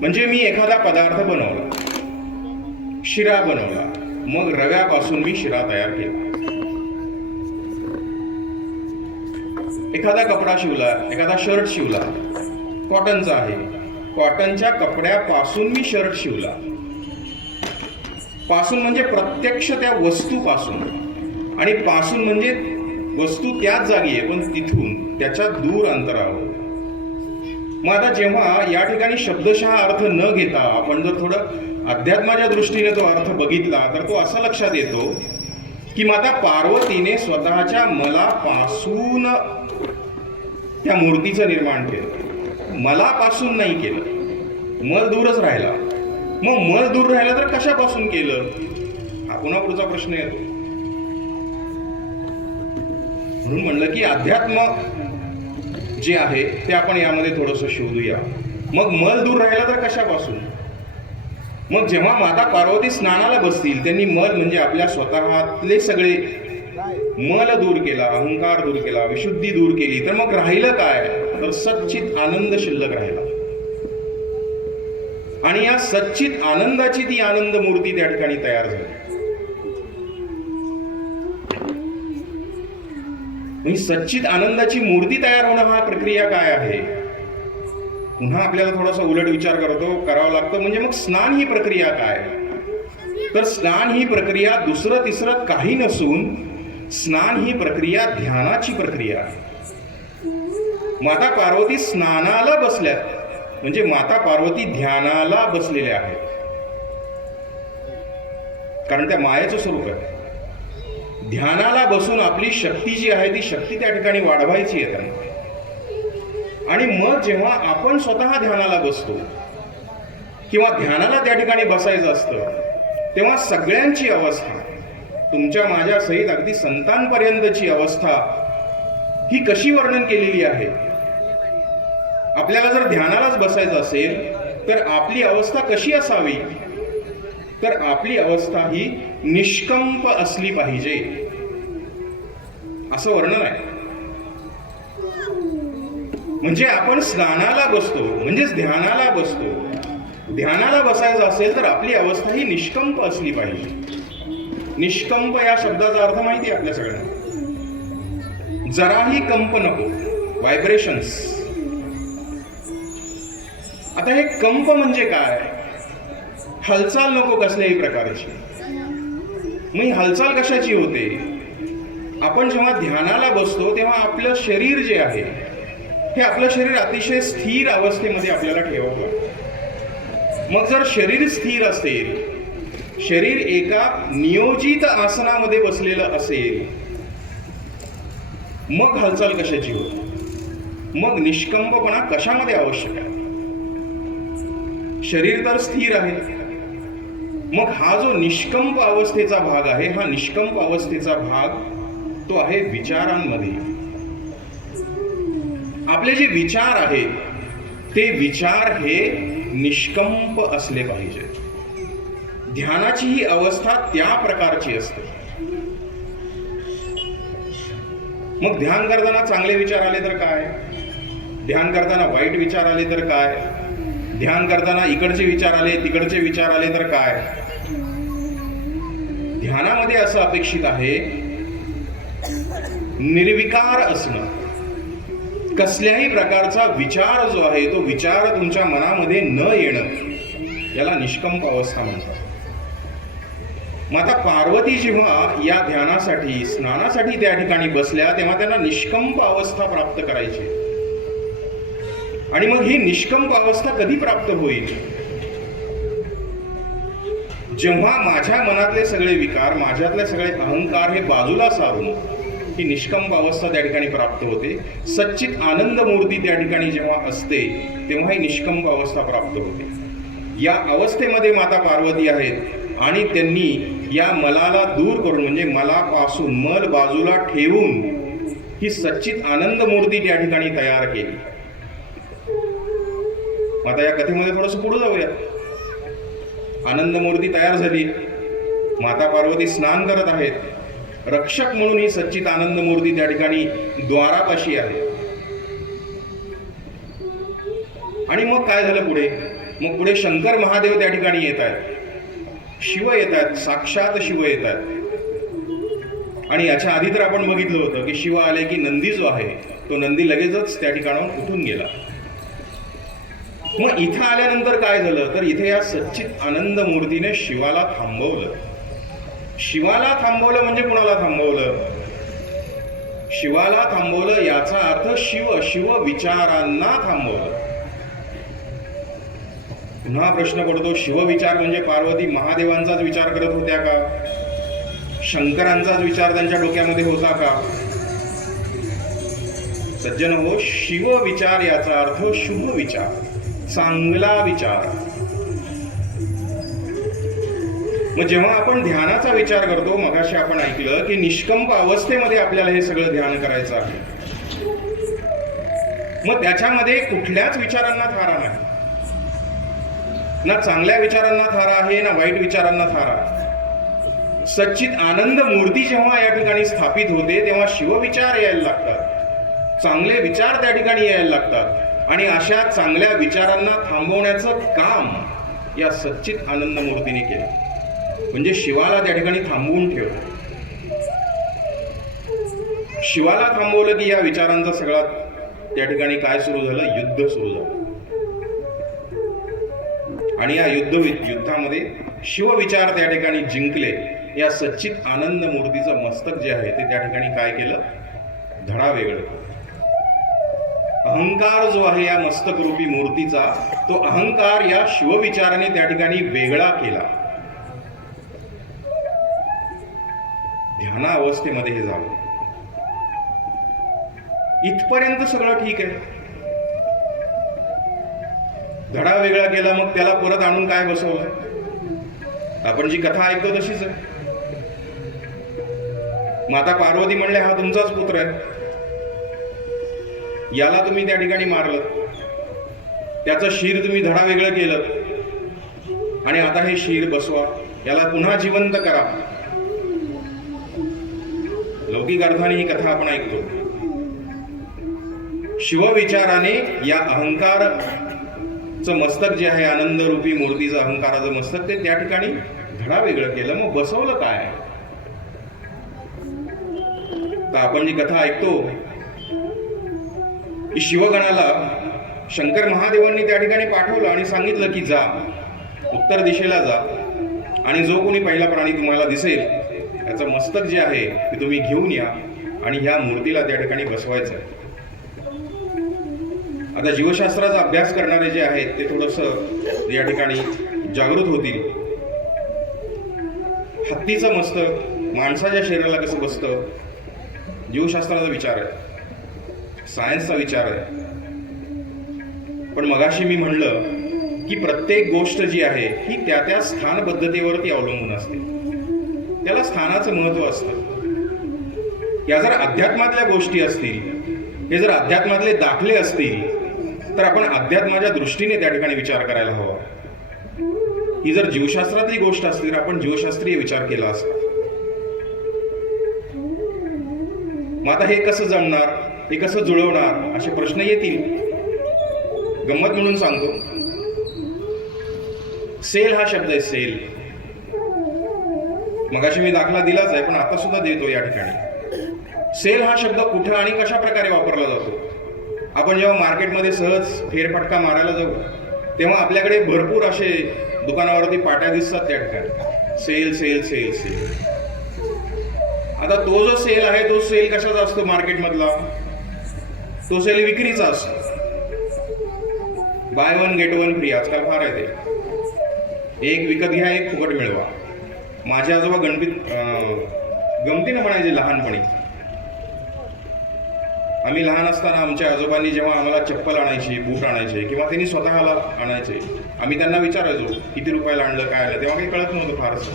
म्हणजे मी एखादा पदार्थ बनवला, शिरा बनवला, मग रव्यापासून मी शिरा तयार केला. एखादा कपडा शिवला, एखादा शर्ट शिवला, कॉटनचा आहे, कॉटनच्या कपड्यापासून मी शर्ट शिवला. पासून म्हणजे प्रत्यक्ष त्या वस्तूपासून, आणि पासून म्हणजे वस्तू त्याच जागी आहे पण तिथून त्याच्या दूर अंतरावर. मग आता जेव्हा या ठिकाणी शब्दशः अर्थ न घेता आपण जर थोडं अध्यात्माच्या दृष्टीने तो अर्थ बघितला तर तो असा लक्षात येतो की माता पार्वतीने स्वतःच्या मलापासून त्या मूर्तीचं निर्माण केलं. मलापासून नाही केलं, मल दूरच राहिला. मग मल दूर राहिला तर कशापासून केलं? हा पुन्हा पुढचा प्रश्न येतो. म्हणून म्हणलं की अध्यात्म जे आहे ते आपण यामध्ये थोडंसं शोधूया. मग मल दूर राहिला तर कशापासून? मग जेव्हा माता पार्वती स्नानाला बसतील त्यांनी मल म्हणजे आपल्या स्वतःतले सगळे मल दूर केला, अहंकार दूर केला, विशुद्धी दूर केली, तर मग राहिलं काय? तर सच्चित आनंद शिल्लक राहिला. आणि या सच्चित आनंदाची ती आनंद मूर्ती त्या ठिकाणी तयार झाली. सच्चित आनंदाची मूर्ती तयार होणं हा प्रक्रिया काय आहे? पुन्हा आपल्याला थोडासा उलट विचार करावा लागतो. म्हणजे मग स्नान ही प्रक्रिया काय? तर स्नान ही प्रक्रिया दुसरं तिसरं काही नसून स्नान ही प्रक्रिया ध्यानाची प्रक्रिया आहे. माता पार्वती स्नानाला बसल्या म्हणजे माता पार्वती ध्यानाला बसलेल्या आहेत. कारण त्या मायेचं स्वरूप आहे. ध्यानाला बसून आपली शक्ती जी आहे ती शक्ती त्या ठिकाणी वाढवायची आहे त्यांना. आणि मग जेव्हा आपण स्वतः ध्यानाला बसतो किंवा ध्यानाला त्या ठिकाणी बसायचं असतं तेव्हा सगळ्यांची अवस्था, तुमच्या माझ्या सहित अगदी संतांपर्यंतची अवस्था ही कशी वर्णन केलेली आहे. आपल्याला जर ध्यानालाच बसायचं असेल तर आपली अवस्था कशी असावी? तर आपली अवस्था ही निष्कंप असली पाहिजे असं वर्णन आहे. म्हणजे आपण स्नानाला बसतो म्हणजेच ध्यानाला बसतो. ध्यानाला बसायचं असेल तर आपली अवस्था ही निष्कंप असली पाहिजे. निष्कंप या शब्दाचा अर्थ माहिती आहे आपल्या सगळ्यांना. जराही कंप नको, व्हायब्रेशन्स. आता हे कंप म्हणजे काय? हालचाल नको कसल्याही प्रकारची. मग ही हालचाल कशाची होते? आपण जेव्हा ध्यानाला बसतो तेव्हा आपलं शरीर जे आहे हे आपलं शरीर अतिशय स्थिर अवस्थेमध्ये आपल्याला ठेवावं लागतं. मग जर शरीर स्थिर असेल, शरीर एका नियोजित आसनामध्ये बसलेलं असेल, मग हालचाल कशाची होते? मग निष्कंपपणा कशामध्ये आवश्यक आहे? शरीर तर स्थिर आहे. मग हा जो निष्कंप अवस्थेचा भाग आहे, हा निष्कंप अवस्थेचा भाग तो आहे विचारांमध्ये. आपले जे विचार आहेत ते विचार हे निष्कंप असले पाहिजे. ध्यानाची ही अवस्था त्या प्रकारची असते. मग ध्यान करताना चांगले विचार आले तर काय? ध्यान करताना वाईट विचार आले तर काय? ध्यान करताना इकडचे विचार आले, तिकडचे विचार आले तर काय? ध्यानामध्ये असं अपेक्षित आहे निर्विकार असणं. कसल्याही प्रकारचा विचार जो आहे तो विचार तुमच्या मनामध्ये न येणं, याला निष्कंप अवस्था म्हणतात. माता पार्वती जेव्हा या ध्यानासाठी स्नानासाठी त्या ठिकाणी बसल्या तेव्हा त्यांना निष्कंप अवस्था प्राप्त करायची. आणि मग ही निष्कंप अवस्था कधी प्राप्त होईल? जेव्हा माझ्या मनातले सगळे विकार, माझ्यातले सगळे अहंकार हे बाजूला सारून ही निष्कंप अवस्था त्या ठिकाणी प्राप्त होते. सच्चित आनंद मूर्ती त्या ठिकाणी जेव्हा असते तेव्हा ही निष्कंप अवस्था प्राप्त होते. या अवस्थेमध्ये माता पार्वती आहेत आणि त्यांनी या मलाला दूर करून, म्हणजे मलापासून मल बाजूला ठेवून ही सच्चित आनंद मूर्ती त्या ठिकाणी तयार केली. आता या कथेमध्ये थोडंसं पुढे जाऊया. आनंद मूर्ती तयार झाली, माता पार्वती स्नान करत आहेत. रक्षक म्हणून ही सच्चित आनंद मूर्ती त्या ठिकाणी द्वारापाशी आहे. आणि मग काय झालं पुढे? मग पुढे शंकर महादेव त्या ठिकाणी येत आहेत, शिव येत आहेत, साक्षात शिव येत आहेत. आणि याच्या आधी तर आपण बघितलं होतं की शिव आले की नंदी जो आहे तो नंदी लगेचच त्या ठिकाणाहून उठून गेला. मग इथं आल्यानंतर काय झालं तर इथे या सच्चित आनंद मूर्तीने शिवाला थांबवलं. शिवाला थांबवलं म्हणजे कुणाला थांबवलं? शिवाला थांबवलं याचा अर्थ शिव विचारांना थांबवलं. पुन्हा प्रश्न पडतो, शिवविचार म्हणजे पार्वती महादेवांचाच विचार करत होत्या का? शंकरांचाच विचार त्यांच्या डोक्यामध्ये होता का? सज्जन हो, शिवविचार याचा अर्थ शुभ विचार, चांगला विचार. मग जेव्हा आपण ध्यानाचा विचार करतो, मगाशी आपण ऐकलं की निष्कंप अवस्थेमध्ये आपल्याला हे सगळं ध्यान करायचं आहे. मग त्याच्यामध्ये कुठल्याच विचारांना थारा नाही, ना चांगल्या विचारांना थारा आहे ना वाईट विचारांना थारा. सच्चित आनंद मूर्ती जेव्हा या ठिकाणी स्थापित होते तेव्हा शिवविचार यायला लागतात, चांगले विचार त्या ठिकाणी यायला लागतात. आणि अशा चांगल्या विचारांना थांबवण्याचं काम या सच्चित आनंद मूर्तीने केलं. म्हणजे शिवाला त्या ठिकाणी थांबवून ठेवलं. शिवाला थांबवलं की या विचारांचा सगळा त्या ठिकाणी काय सुरू झालं? युद्ध सुरू झालं. आणि या युद्धामध्ये शिवविचार त्या ठिकाणी जिंकले. या सच्चित आनंद मूर्तीचं मस्तक जे आहे ते त्या ठिकाणी काय केलं? धडा वेगळं. अहंकार जो आहे या मस्तक रूपी मूर्तीचा, तो अहंकार या शिवविचाराने त्या ठिकाणी वेगळा केला. ध्याना अवस्थेमध्ये हे झालं. इथपर्यंत सगळं ठीक आहे. धडा वेगळा केला, मग त्याला परत आणून काय बसवलं? आपण जी कथा ऐकतो तशीच आहे. माता पार्वती म्हणले हा तुमचाच पुत्र आहे, याला तुम्ही त्या ठिकाणी मारलं, त्याचं शीर तुम्ही धडा वेगळं केलं आणि आता हे शीर बसवा, याला पुन्हा जिवंत करा. लौकिक अर्थाने ही कथा आपण ऐकतो. शिवविचाराने या अहंकारचं मस्तक जे आहे, आनंद रूपी मूर्तीचं अहंकाराचं मस्तक, ते त्या ठिकाणी धडा वेगळं केलं. मग बसवलं काय? तर आपण जी कथा ऐकतो की शिवगणाला शंकर महादेवांनी त्या ठिकाणी पाठवलं आणि सांगितलं की जा, उत्तर दिशेला जा आणि जो कोणी पहिला प्राणी तुम्हाला दिसेल त्याचं मस्तक जे आहे ते तुम्ही घेऊन या आणि ह्या मूर्तीला त्या ठिकाणी बसवायचं आहे. आता जीवशास्त्राचा अभ्यास करणारे जे आहेत ते थोडंसं या ठिकाणी जागृत होतील. हत्तीचं मस्तक माणसाच्या शरीराला कसं बसतं, जीवशास्त्राचा विचार आहे, सायन्सचा विचार आहे. पण मगाशी मी म्हणलं की प्रत्येक गोष्ट जी आहे ही त्या त्या स्थानबद्धतेवरती अवलंबून असते, त्याला स्थानाचं महत्व असतं. या जर अध्यात्मातल्या गोष्टी असतील, हे जर अध्यात्मातले दाखले असतील तर आपण अध्यात्माच्या दृष्टीने त्या ठिकाणी विचार करायला हवा. ही जर जीवशास्त्रातली गोष्ट असली तर आपण जीवशास्त्रीय विचार केला असता. मग आता हे कसं जमणार, हे कसं जुळवणार, असे प्रश्न येतील. गंमत म्हणून सांगतो, सेल हा शब्द आहे, सेल. मगाशी मी दाखला दिलाच आहे पण आता सुद्धा देतो या ठिकाणी. सेल हा शब्द कुठं आणि कशा प्रकारे वापरला जातो? आपण जेव्हा मार्केटमध्ये सहज फेरफटका मारायला जाऊ तेव्हा आपल्याकडे भरपूर असे दुकानावरती पाट्या दिसतात त्या ठिकाणी, सेल सेल सेल सेल. आता तो जो सेल आहे तो सेल कशाचा असतो मार्केटमधला? तो सेल विक्रीचा असतो. By one get one free आजकाल फार आहे ते. एक विकत घ्या, एक फुकट मिळवा. माझे आजोबा गमतीनं म्हणायचे लहानपणी. आम्ही लहान असताना आमच्या आजोबांनी जेव्हा आम्हाला चप्पल आणायची, बूट आणायचे किंवा त्यांनी स्वतःला आणायचे, आम्ही त्यांना विचारायचो किती रुपयाला आणलं, काय आलं. तेव्हा काही कळत नव्हतं फारसं.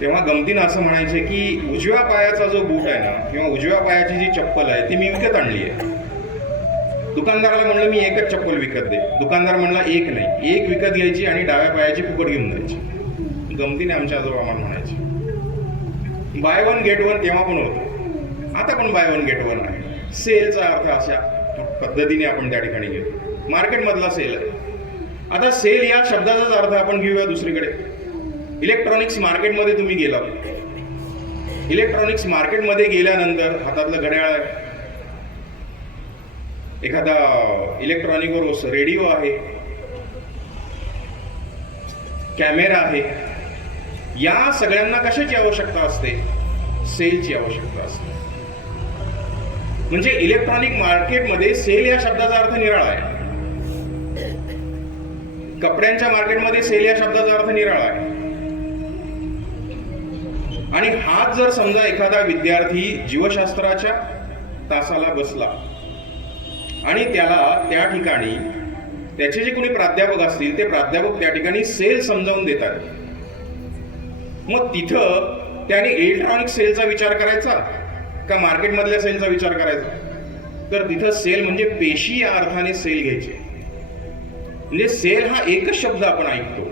तेव्हा गमतीनं असं म्हणायचे की उजव्या पायाचा जो बूट आहे ना, किंवा उजव्या पायाची जी चप्पल आहे ती मी विकत आणली आहे. दुकानदाराला म्हणलं मी एकच चप्पल विकत दे. दुकानदार म्हणला एक नाही, एक विकत घ्यायची आणि डाव्या पायाची फुकट घेऊन जायची. गमतीने आमच्या आजोबा आम्हाला म्हणायचे. बाय वन गेट वन तेव्हा पण होतं, आता पण बाय वन गेट वन आहे. सेलचा अर्थ अशा पद्धतीने आपण त्या ठिकाणी घेतो. मार्केटमधला सेल आहे. आता सेल या शब्दाचाच अर्थ आपण घेऊया दुसरीकडे. इलेक्ट्रॉनिक्स मार्केटमध्ये तुम्ही गेला, इलेक्ट्रॉनिक्स मार्केटमध्ये गेल्यानंतर हातातलं घड्याळ आहे, एखादा इलेक्ट्रॉनिक रेडिओ आहे, कॅमेरा आहे. या सगळ्यांना कशाची आवश्यकता असते? सेलची आवश्यकता असते. म्हणजे इलेक्ट्रॉनिक मार्केटमध्ये सेल या शब्दाचा अर्थ निराळा आहे. कपड्यांच्या मार्केटमध्ये सेल या शब्दाचा अर्थ निराळा आहे. आणि हाच जर समजा एखादा विद्यार्थी जीवशास्त्राच्या तासाला बसला आणि त्याला त्या ठिकाणी त्याचे जे कोणी प्राध्यापक असतील ते प्राध्यापक त्या ठिकाणी सेल समजावून देतात, मग तिथं त्याने इलेक्ट्रॉनिक सेलचा विचार करायचा का मार्केटमधल्या सेलचा विचार करायचा? तर तिथं सेल म्हणजे पेशी या अर्थाने सेल घ्यायचे. म्हणजे सेल हा एकच शब्द आपण ऐकतो,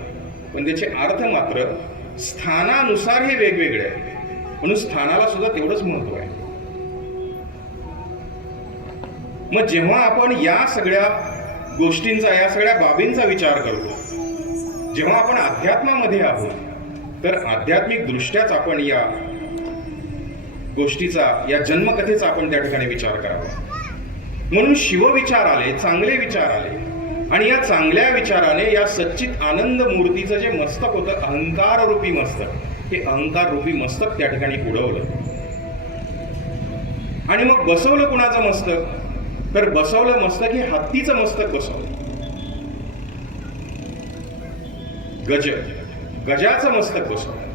पण त्याचे अर्थ मात्र स्थानानुसार हे वेगवेगळे आहे. म्हणून स्थानाला सुद्धा तेवढंच महत्व आहे. मग जेव्हा आपण या सगळ्या गोष्टींचा, या सगळ्या बाबींचा विचार करतो, जेव्हा आपण अध्यात्मामध्ये आहोत, तर आध्यात्मिक दृष्ट्याच आपण या गोष्टीचा, या जन्मकथेचा आपण त्या ठिकाणी विचार करावा. म्हणून शिवविचार आले, चांगले विचार आले, आणि या चांगल्या विचाराने या सच्चित आनंद मूर्तीचं जे मस्तक होतं, अहंकार रूपी मस्तक, हे अहंकार रूपी मस्तक त्या ठिकाणी उडवलं. आणि मग बसवलं कुणाचं मस्तक? तर बसवलं मस्तक हे हत्तीचं मस्तक बसवलं. गजाचं मस्तक बसवलं.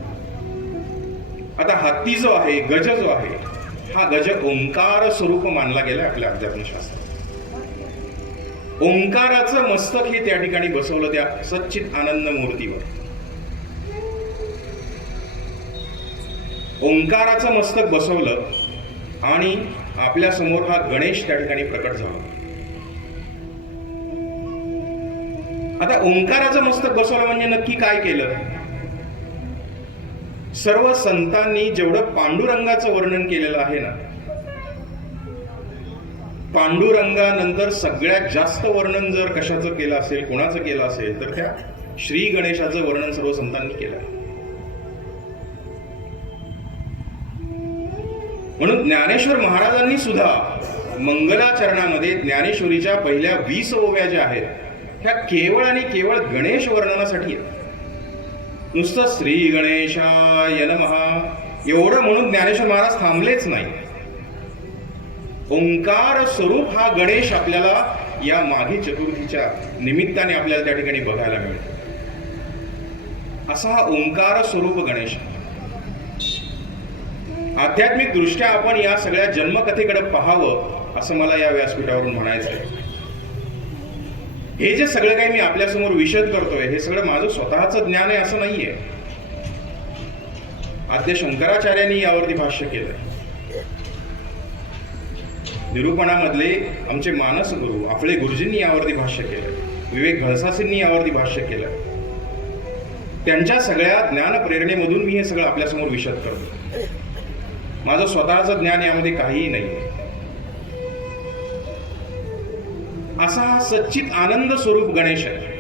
आता हत्ती जो आहे, गज जो आहे, हा गज ओंकार स्वरूप मानला गेला आपल्या अध्यात्मशास्त्रात. ओंकाराचं मस्तक हे त्या ठिकाणी बसवलं त्या सच्चित आनंद मूर्तीवर. ओंकाराचं मस्तक बसवलं आणि आपल्या समोर हा गणेश त्या ठिकाणी प्रकट झाला. आता ओंकाराचं मस्तक बसवलं म्हणजे नक्की काय केलं? सर्व संतांनी जेवढं पांडुरंगाचं वर्णन केलेलं आहे ना, पांडुरंगानंतर सगळ्यात जास्त वर्णन जर कशाचं केलं असेल, कोणाचं केलं असेल, तर त्या श्री गणेशाचं वर्णन सर्व संतांनी केलं. म्हणून ज्ञानेश्वर महाराजांनी सुद्धा मंगलाचरणामध्ये ज्ञानेश्वरीच्या पहिल्या 20 ओव्या ज्या आहेत, ह्या केवळ आणि केवळ गणेश वर्णनासाठी आहेत. नुसतं श्री गणेशाय नमः एवढं म्हणून ज्ञानेश्वर महाराज थांबलेच नाही. ओंकार स्वरूप हा गणेश आपल्याला या माघी चतुर्थीच्या निमित्ताने आपल्याला त्या ठिकाणी बघायला मिळतो. असा हा ओंकार स्वरूप गणेश. आध्यात्मिक दृष्ट्या आपण या सगळ्या जन्मकथेकडे पाहावं असं मला या व्यासपीठावरून म्हणायचं आहे. हे जे सगळं काही मी आपल्यासमोर विशद करतोय, हे सगळं माझं स्वतःचं ज्ञान आहे असं नाहीये. आद्य शंकराचार्यांनी यावरती भाष्य केलं. निरूपणामधले आमचे मानस गुरु आपले गुरुजींनी यावरती भाष्य केलं. विवेक घळसासींनी यावरती भाष्य केलं. त्यांच्या सगळ्या ज्ञान प्रेरणेमधून मी हे सगळं आपल्यासमोर विशद करतो. माझं स्वतःचं ज्ञान यामध्ये काहीही नाही. असा हा सच्चित आनंद स्वरूप गणेश आहे.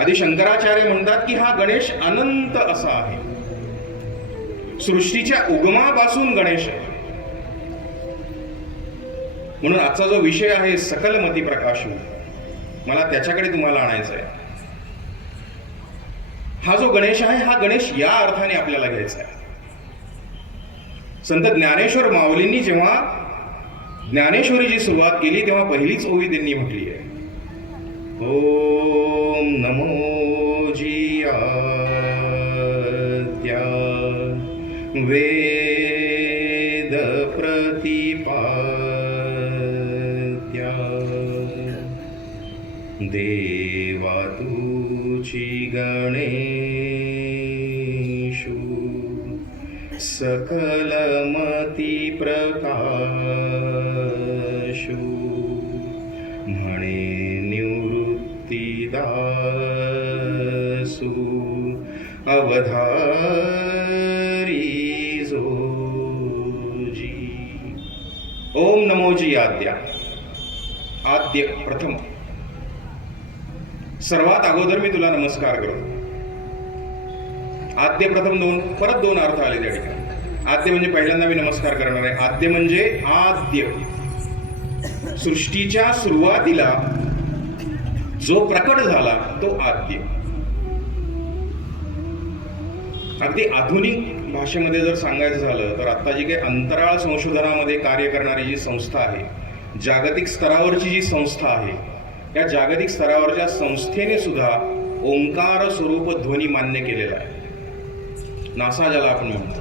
आदी शंकराचार्य म्हणतात की हा गणेश अनंत असा आहे. सृष्टीच्या उगमापासून गणेश आहे. म्हणून आजचा जो विषय आहे सकलमती प्रकाशू, मला त्याच्याकडे तुम्हाला आणायचं आहे. हा जो गणेश आहे, हा गणेश या अर्थाने आपल्याला घ्यायचा आहे. संत ज्ञानेश्वर माऊलींनी जेव्हा ज्ञानेश्वरीची सुरुवात केली तेव्हा पहिलीच ओवी त्यांनी म्हटली आहे ओम नमो जियाद्या वेद प्रतिपाद्या देवा तुची गणेशु सकलमती प्रकाशु म्हणे निवृत्तीदासु अवधारी जोजी. ओम नमोजी आद्या. आद्य प्रथम. सर्वात अगोदर मी तुला नमस्कार करतो. आद्य प्रथम परत दोन अर्थ आले त्या ठिकाणी. आद्य म्हणजे पहिल्यांदा मी नमस्कार करणार आहे. आद्य म्हणजे आद्य, सृष्टीच्या सुरुवातीला जो प्रकट झाला तो आद्य. अगदी आधुनिक भाषेमध्ये जर सांगायचं झालं तर आता जी काही अंतराळ संशोधनामध्ये कार्य करणारी जी संस्था आहे, जागतिक स्तरावरची जी संस्था आहे, या जागतिक स्तरावरच्या संस्थेने सुद्धा ओंकार स्वरूप ध्वनी मान्य केलेला आहे. नासा ज्याला आपण म्हणतो,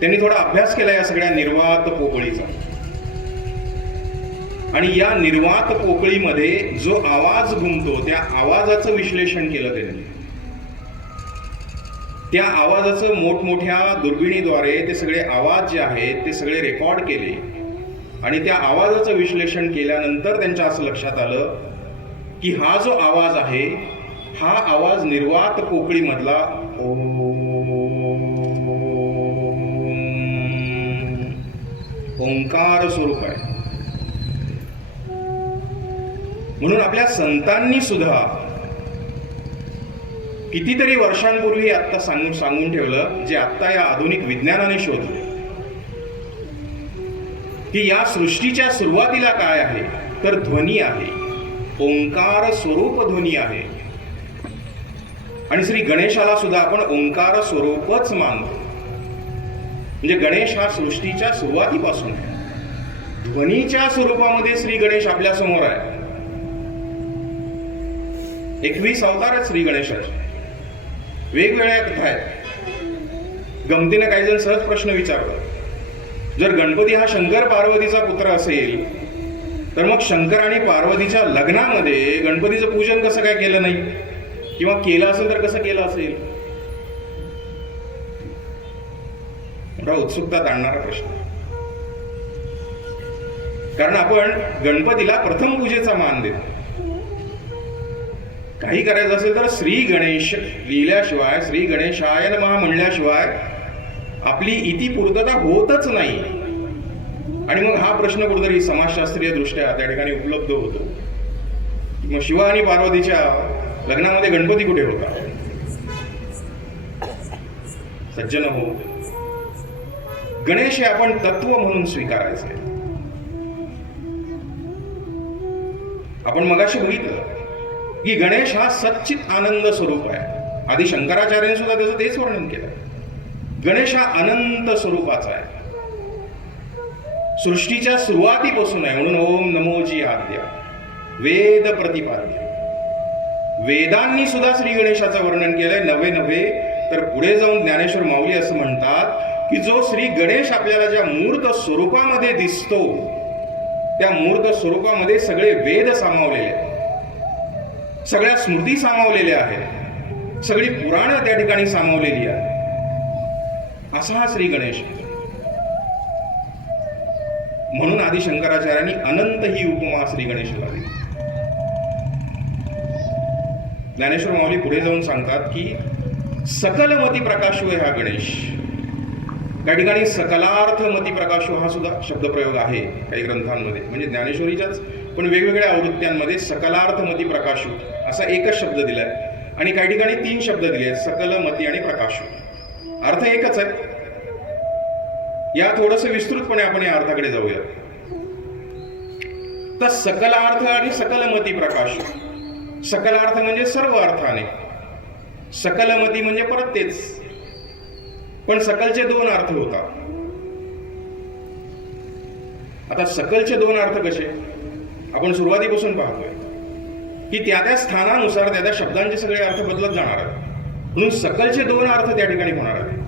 त्यांनी थोडा अभ्यास केला या सगळ्या निर्वात पोकळीचा. आणि या निर्वात पोकळीमध्ये जो आवाज घुमतो त्या आवाजाचं विश्लेषण केलं त्यांनी. त्या आवाजाचं मोठमोठ्या दुर्बिणीद्वारे ते सगळे आवाज जे आहेत ते सगळे रेकॉर्ड केले. आणि त्या आवाजाचं विश्लेषण केल्यानंतर त्यांच्या असं लक्षात आलं की हा जो आवाज आहे हा आवाज निर्वात पोकळीमधला ओंकार स्वरूप आहे. म्हणून आपल्या संतांनी सुद्धा कितीतरी वर्षांपूर्वी आत्ता सांगून ठेवलं, जे आत्ता या आधुनिक विज्ञानाने शोधले, की या सृष्टीच्या सुरुवातीला काय आहे तर ध्वनी आहे, ओंकार स्वरूप ध्वनी आहे. आणि श्री गणेशाला सुद्धा आपण ओंकार स्वरूपच मानतो. म्हणजे गणेश हा सृष्टीच्या सुरुवातीपासून आहे. ध्वनीच्या स्वरूपामध्ये श्री गणेश आपल्या समोर आहे. 21 अवतार आहेत श्री गणेशाचे, वेगवेगळ्या कथा आहेत. गमतीने काही जण सहज प्रश्न विचारतात, जर गणपती हा शंकर पार्वतीचा पुत्र असेल तर मग शंकर आणि पार्वतीच्या लग्नामध्ये गणपतीचं पूजन कसं काय केलं नाही, किंवा केलं असेल तर कसं केलं असेल? एवढा उत्सुकता ताणणारा प्रश्न. कारण आपण गणपतीला प्रथम पूजेचा मान देतो. काही करायचं असेल तर श्री गणेश लिहिल्याशिवाय, श्री गणेशाय नमः म्हणल्याशिवाय आपली इतिपूर्तता होतच नाही. आणि मग हा प्रश्न कुठेतरी समाजशास्त्रीय दृष्ट्या त्या ठिकाणी उपलब्ध होतो. मग शिवा आणि पार्वतीच्या लग्नामध्ये गणपती कुठे होता? सज्जन हो, गणेश हे आपण तत्व म्हणून स्वीकारायचे. आपण मगाशी बघितलं की गणेश हा सच्चित आनंद स्वरूप आहे. आधी शंकराचार्यांनी सुद्धा त्याचं तेच वर्णन केलं. गणेश हा अनंत स्वरूपाचा आहे, सृष्टीच्या सुरुवातीपासून आहे. म्हणून ओम नमोजी आद्या वेद प्रतिपाद्य. वेदांनी सुद्धा श्री गणेशाचं वर्णन केलंय. नव्हे तर पुढे जाऊन ज्ञानेश्वर माऊली असं म्हणतात की जो श्री गणेश आपल्याला ज्या मूर्त स्वरूपामध्ये दिसतो त्या मूर्त स्वरूपामध्ये सगळे वेद सामावलेले आहेत, सगळ्या स्मृती सामावलेल्या आहेत, सगळी पुराणं त्या ठिकाणी सामावलेली आहेत. असा हा श्री गणेश. म्हणून आदि शंकराचार्यांनी अनंत ही उपमा श्री गणेशाला दिली. ज्ञानेश्वर माऊली पुढे जाऊन सांगतात की सकलमती प्रकाशो हा गणेश. त्या ठिकाणी सकलार्थमती प्रकाशो हा सुद्धा शब्दप्रयोग आहे काही ग्रंथांमध्ये, म्हणजे ज्ञानेश्वरीच्याच पण वेगवेगळ्या आवृत्त्यांमध्ये सकलार्थमती प्रकाशो असा एकच शब्द दिलाय. आणि काही ठिकाणी 3 शब्द दिले आहेत, सकलमती आणि प्रकाशो. अर्थ एकच आहे. या थोडंसं विस्तृतपणे आपण या अर्थाकडे जाऊया. तर सकलार्थ आणि सकलमती प्रकाशो. सकलार्थ म्हणजे सर्व अर्थाने, सकलमती म्हणजे परत तेच, पण सकलचे 2 अर्थ होतात. आता सकलचे 2 अर्थ कसे आपण सुरुवातीपासून पाहतोय. की त्या त्या स्थानानुसार त्या त्या शब्दांचे सगळे अर्थ बदलत जाणार आहेत. म्हणून सकलचे दोन अर्थ त्या ठिकाणी होणार आहेत.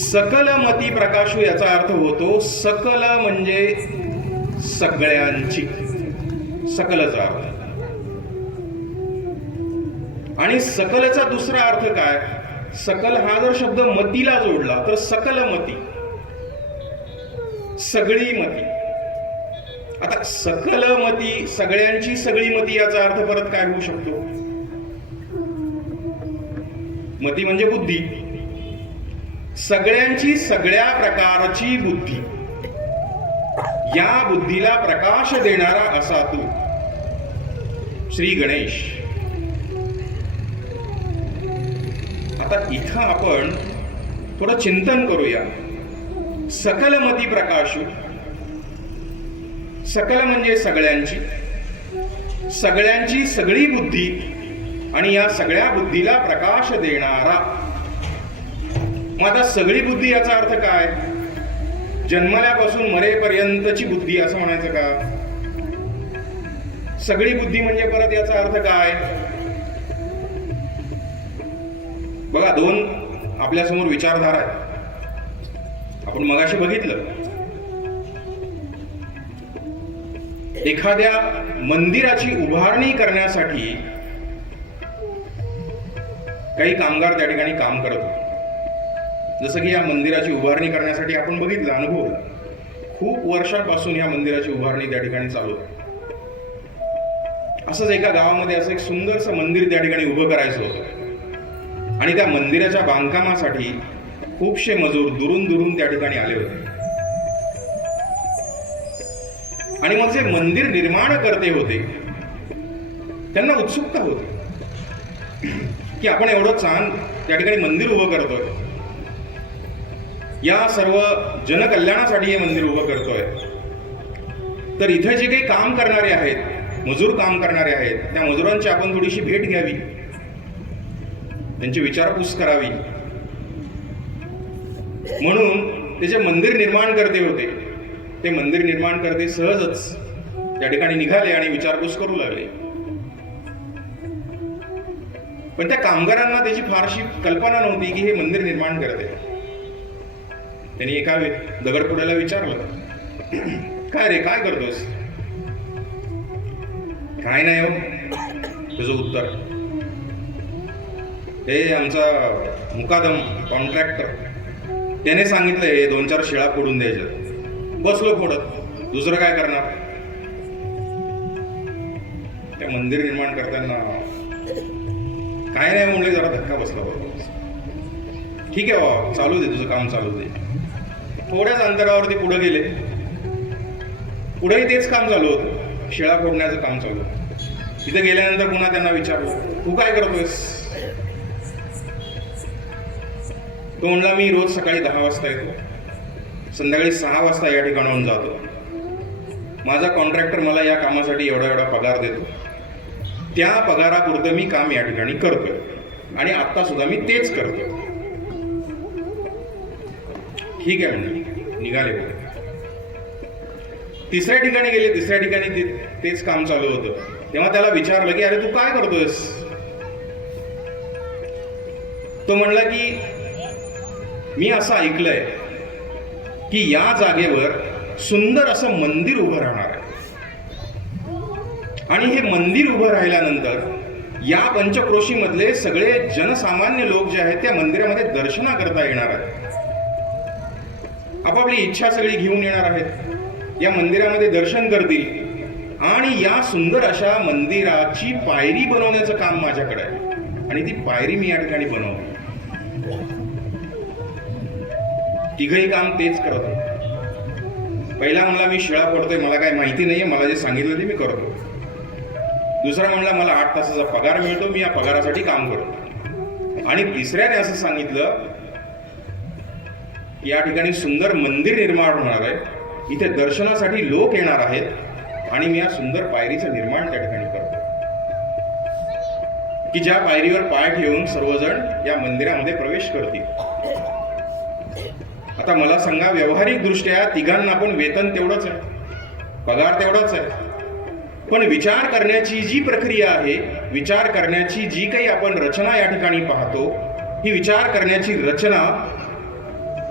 सकल मती प्रकाशू याचा अर्थ होतो सकल म्हणजे सगळ्यांची, सकलचा अर्थ. आणि सकलचा दुसरा अर्थ काय? सकल हा जर शब्द मतीला जोडला तर सकल मती, सगळी मती. आता सकल मती, सगळ्यांची सगळी मती याचा अर्थ परत काय होऊ शकतो? मती म्हणजे बुद्धी. सगळ्यांची सगळ्या प्रकारची बुद्धी, या बुद्धीला प्रकाश देणारा असा तू श्री गणेश. आता इथं आपण थोडं चिंतन करूया. सकल मती प्रकाशू, सकल म्हणजे सगळ्यांची, सगळ्यांची सगळी बुद्धी आणि या सगळ्या बुद्धीला प्रकाश देणारा. मग आता सगळी बुद्धी याचा अर्थ काय? जन्मल्यापासून मरेपर्यंतची बुद्धी असं म्हणायचं का? सगळी बुद्धी म्हणजे परत याचा अर्थ काय? बघा, दोन आपल्यासमोर विचारधारा आहेत. आपण मगाशी बघितलं, एखाद्या मंदिराची उभारणी करण्यासाठी काही कामगार त्या ठिकाणी काम करत होते. जसं की या मंदिराची उभारणी करण्यासाठी आपण बघितलं, अनुभव, खूप वर्षांपासून या मंदिराची उभारणी त्या ठिकाणी चालू आहे. असंच एका गावामध्ये असं एक सुंदरसं मंदिर त्या ठिकाणी उभं करायचं होतं आणि त्या मंदिराच्या बांधकामासाठी खूपशे मजूर दुरून दुरून त्या ठिकाणी आले होते. आणि मग जे मंदिर निर्माण करते होते त्यांना उत्सुकता होती की आपण एवढं छान त्या ठिकाणी मंदिर उभं करतोय, या सर्व जनकल्याणासाठी हे मंदिर उभं करतोय, तर इथे जे काही काम करणारे आहेत, मजूर काम करणारे आहेत, त्या मजुरांची आपण थोडीशी भेट घ्यावी, त्यांची विचारपूस करावी. म्हणून ते जे मंदिर निर्माण करते होते, ते मंदिर निर्माण करते सहजच त्या ठिकाणी निघाले आणि विचारपूस करू लागले. पण त्या कामगारांना त्याची फारशी कल्पना नव्हती की हे मंदिर निर्माण करते. त्यांनी एका दगडपुड्याला विचारलं, काय रे, काय करतोस? काय नाही हो, तुझं उत्तर, हे आमचा मुकादम कॉन्ट्रॅक्टर त्याने सांगितलं हे 2-4 शिळा फोडून द्यायच्या. बसलो फोडत, दुसरं काय करणार? त्या मंदिर निर्माण करताना काय नाही म्हणले, जरा धक्का बसला बरोबर. ठीक आहे बाबा, चालू दे, तुझं काम चालू दे. थोड्याच अंतरावर ते पुढे गेले. पुढेही तेच काम चालू होतं, शिळा फोडण्याचं काम चालू होतं. तिथे गेल्यानंतर पुन्हा त्यांना विचारलं, तू काय करतोयस? तो म्हणला, मी रोज सकाळी 10 वाजता येतो, संध्याकाळी 6 वाजता या ठिकाणाहून जातो. माझा कॉन्ट्रॅक्टर मला या कामासाठी एवढा एवढा पगार देतो, त्या पगारापुरतं मी काम या ठिकाणी करतोय आणि आता सुद्धा मी तेच करतोय. ठीक आहे म्हणजे निघाले. तिसऱ्या ठिकाणी गेले, तिसऱ्या ठिकाणी तेच काम चालू होतं. तेव्हा त्याला विचारलं की अरे तू काय करतोयस? तो म्हणला की मी असं ऐकलंय की या जागेवर सुंदर असं मंदिर उभं राहणार आहे आणि हे मंदिर उभं राहिल्यानंतर या पंचक्रोशीमधले सगळे जनसामान्य लोक जे आहेत त्या मंदिरामध्ये दर्शना करता येणार आहेत. आपापली इच्छा सगळी घेऊन येणार आहेत, या मंदिरामध्ये दर्शन करतील आणि या सुंदर अशा मंदिराची पायरी बनवण्याचं काम माझ्याकडे आहे आणि ती पायरी मी या ठिकाणी बनवतो. तिघही काम तेच करत होते. पहिला म्हणला मी शिळा पडतोय, मला काय माहिती नाहीये, मला जे सांगितलं ते मी करतो. दुसरा म्हणला मला 8 तासाचा पगार मिळतो, मी या पगारासाठी काम करतो. आणि तिसऱ्याने असं सांगितलं या ठिकाणी सुंदर मंदिर निर्माण होणार आहे, इथे दर्शनासाठी लोक येणार आहेत आणि मी या सुंदर पायरीचं निर्माण त्या ठिकाणी करतो की ज्या पायरीवर पाय ठेवून सर्वजण या मंदिरामध्ये प्रवेश करतील. आता मला सांगा, व्यावहारिक दृष्ट्या तिघांना पण वेतन तेवढंच आहे, पगार तेवढाच आहे. पण विचार करण्याची जी प्रक्रिया आहे, विचार करण्याची जी काही आपण रचना या ठिकाणी पाहतो, ही विचार करण्याची रचना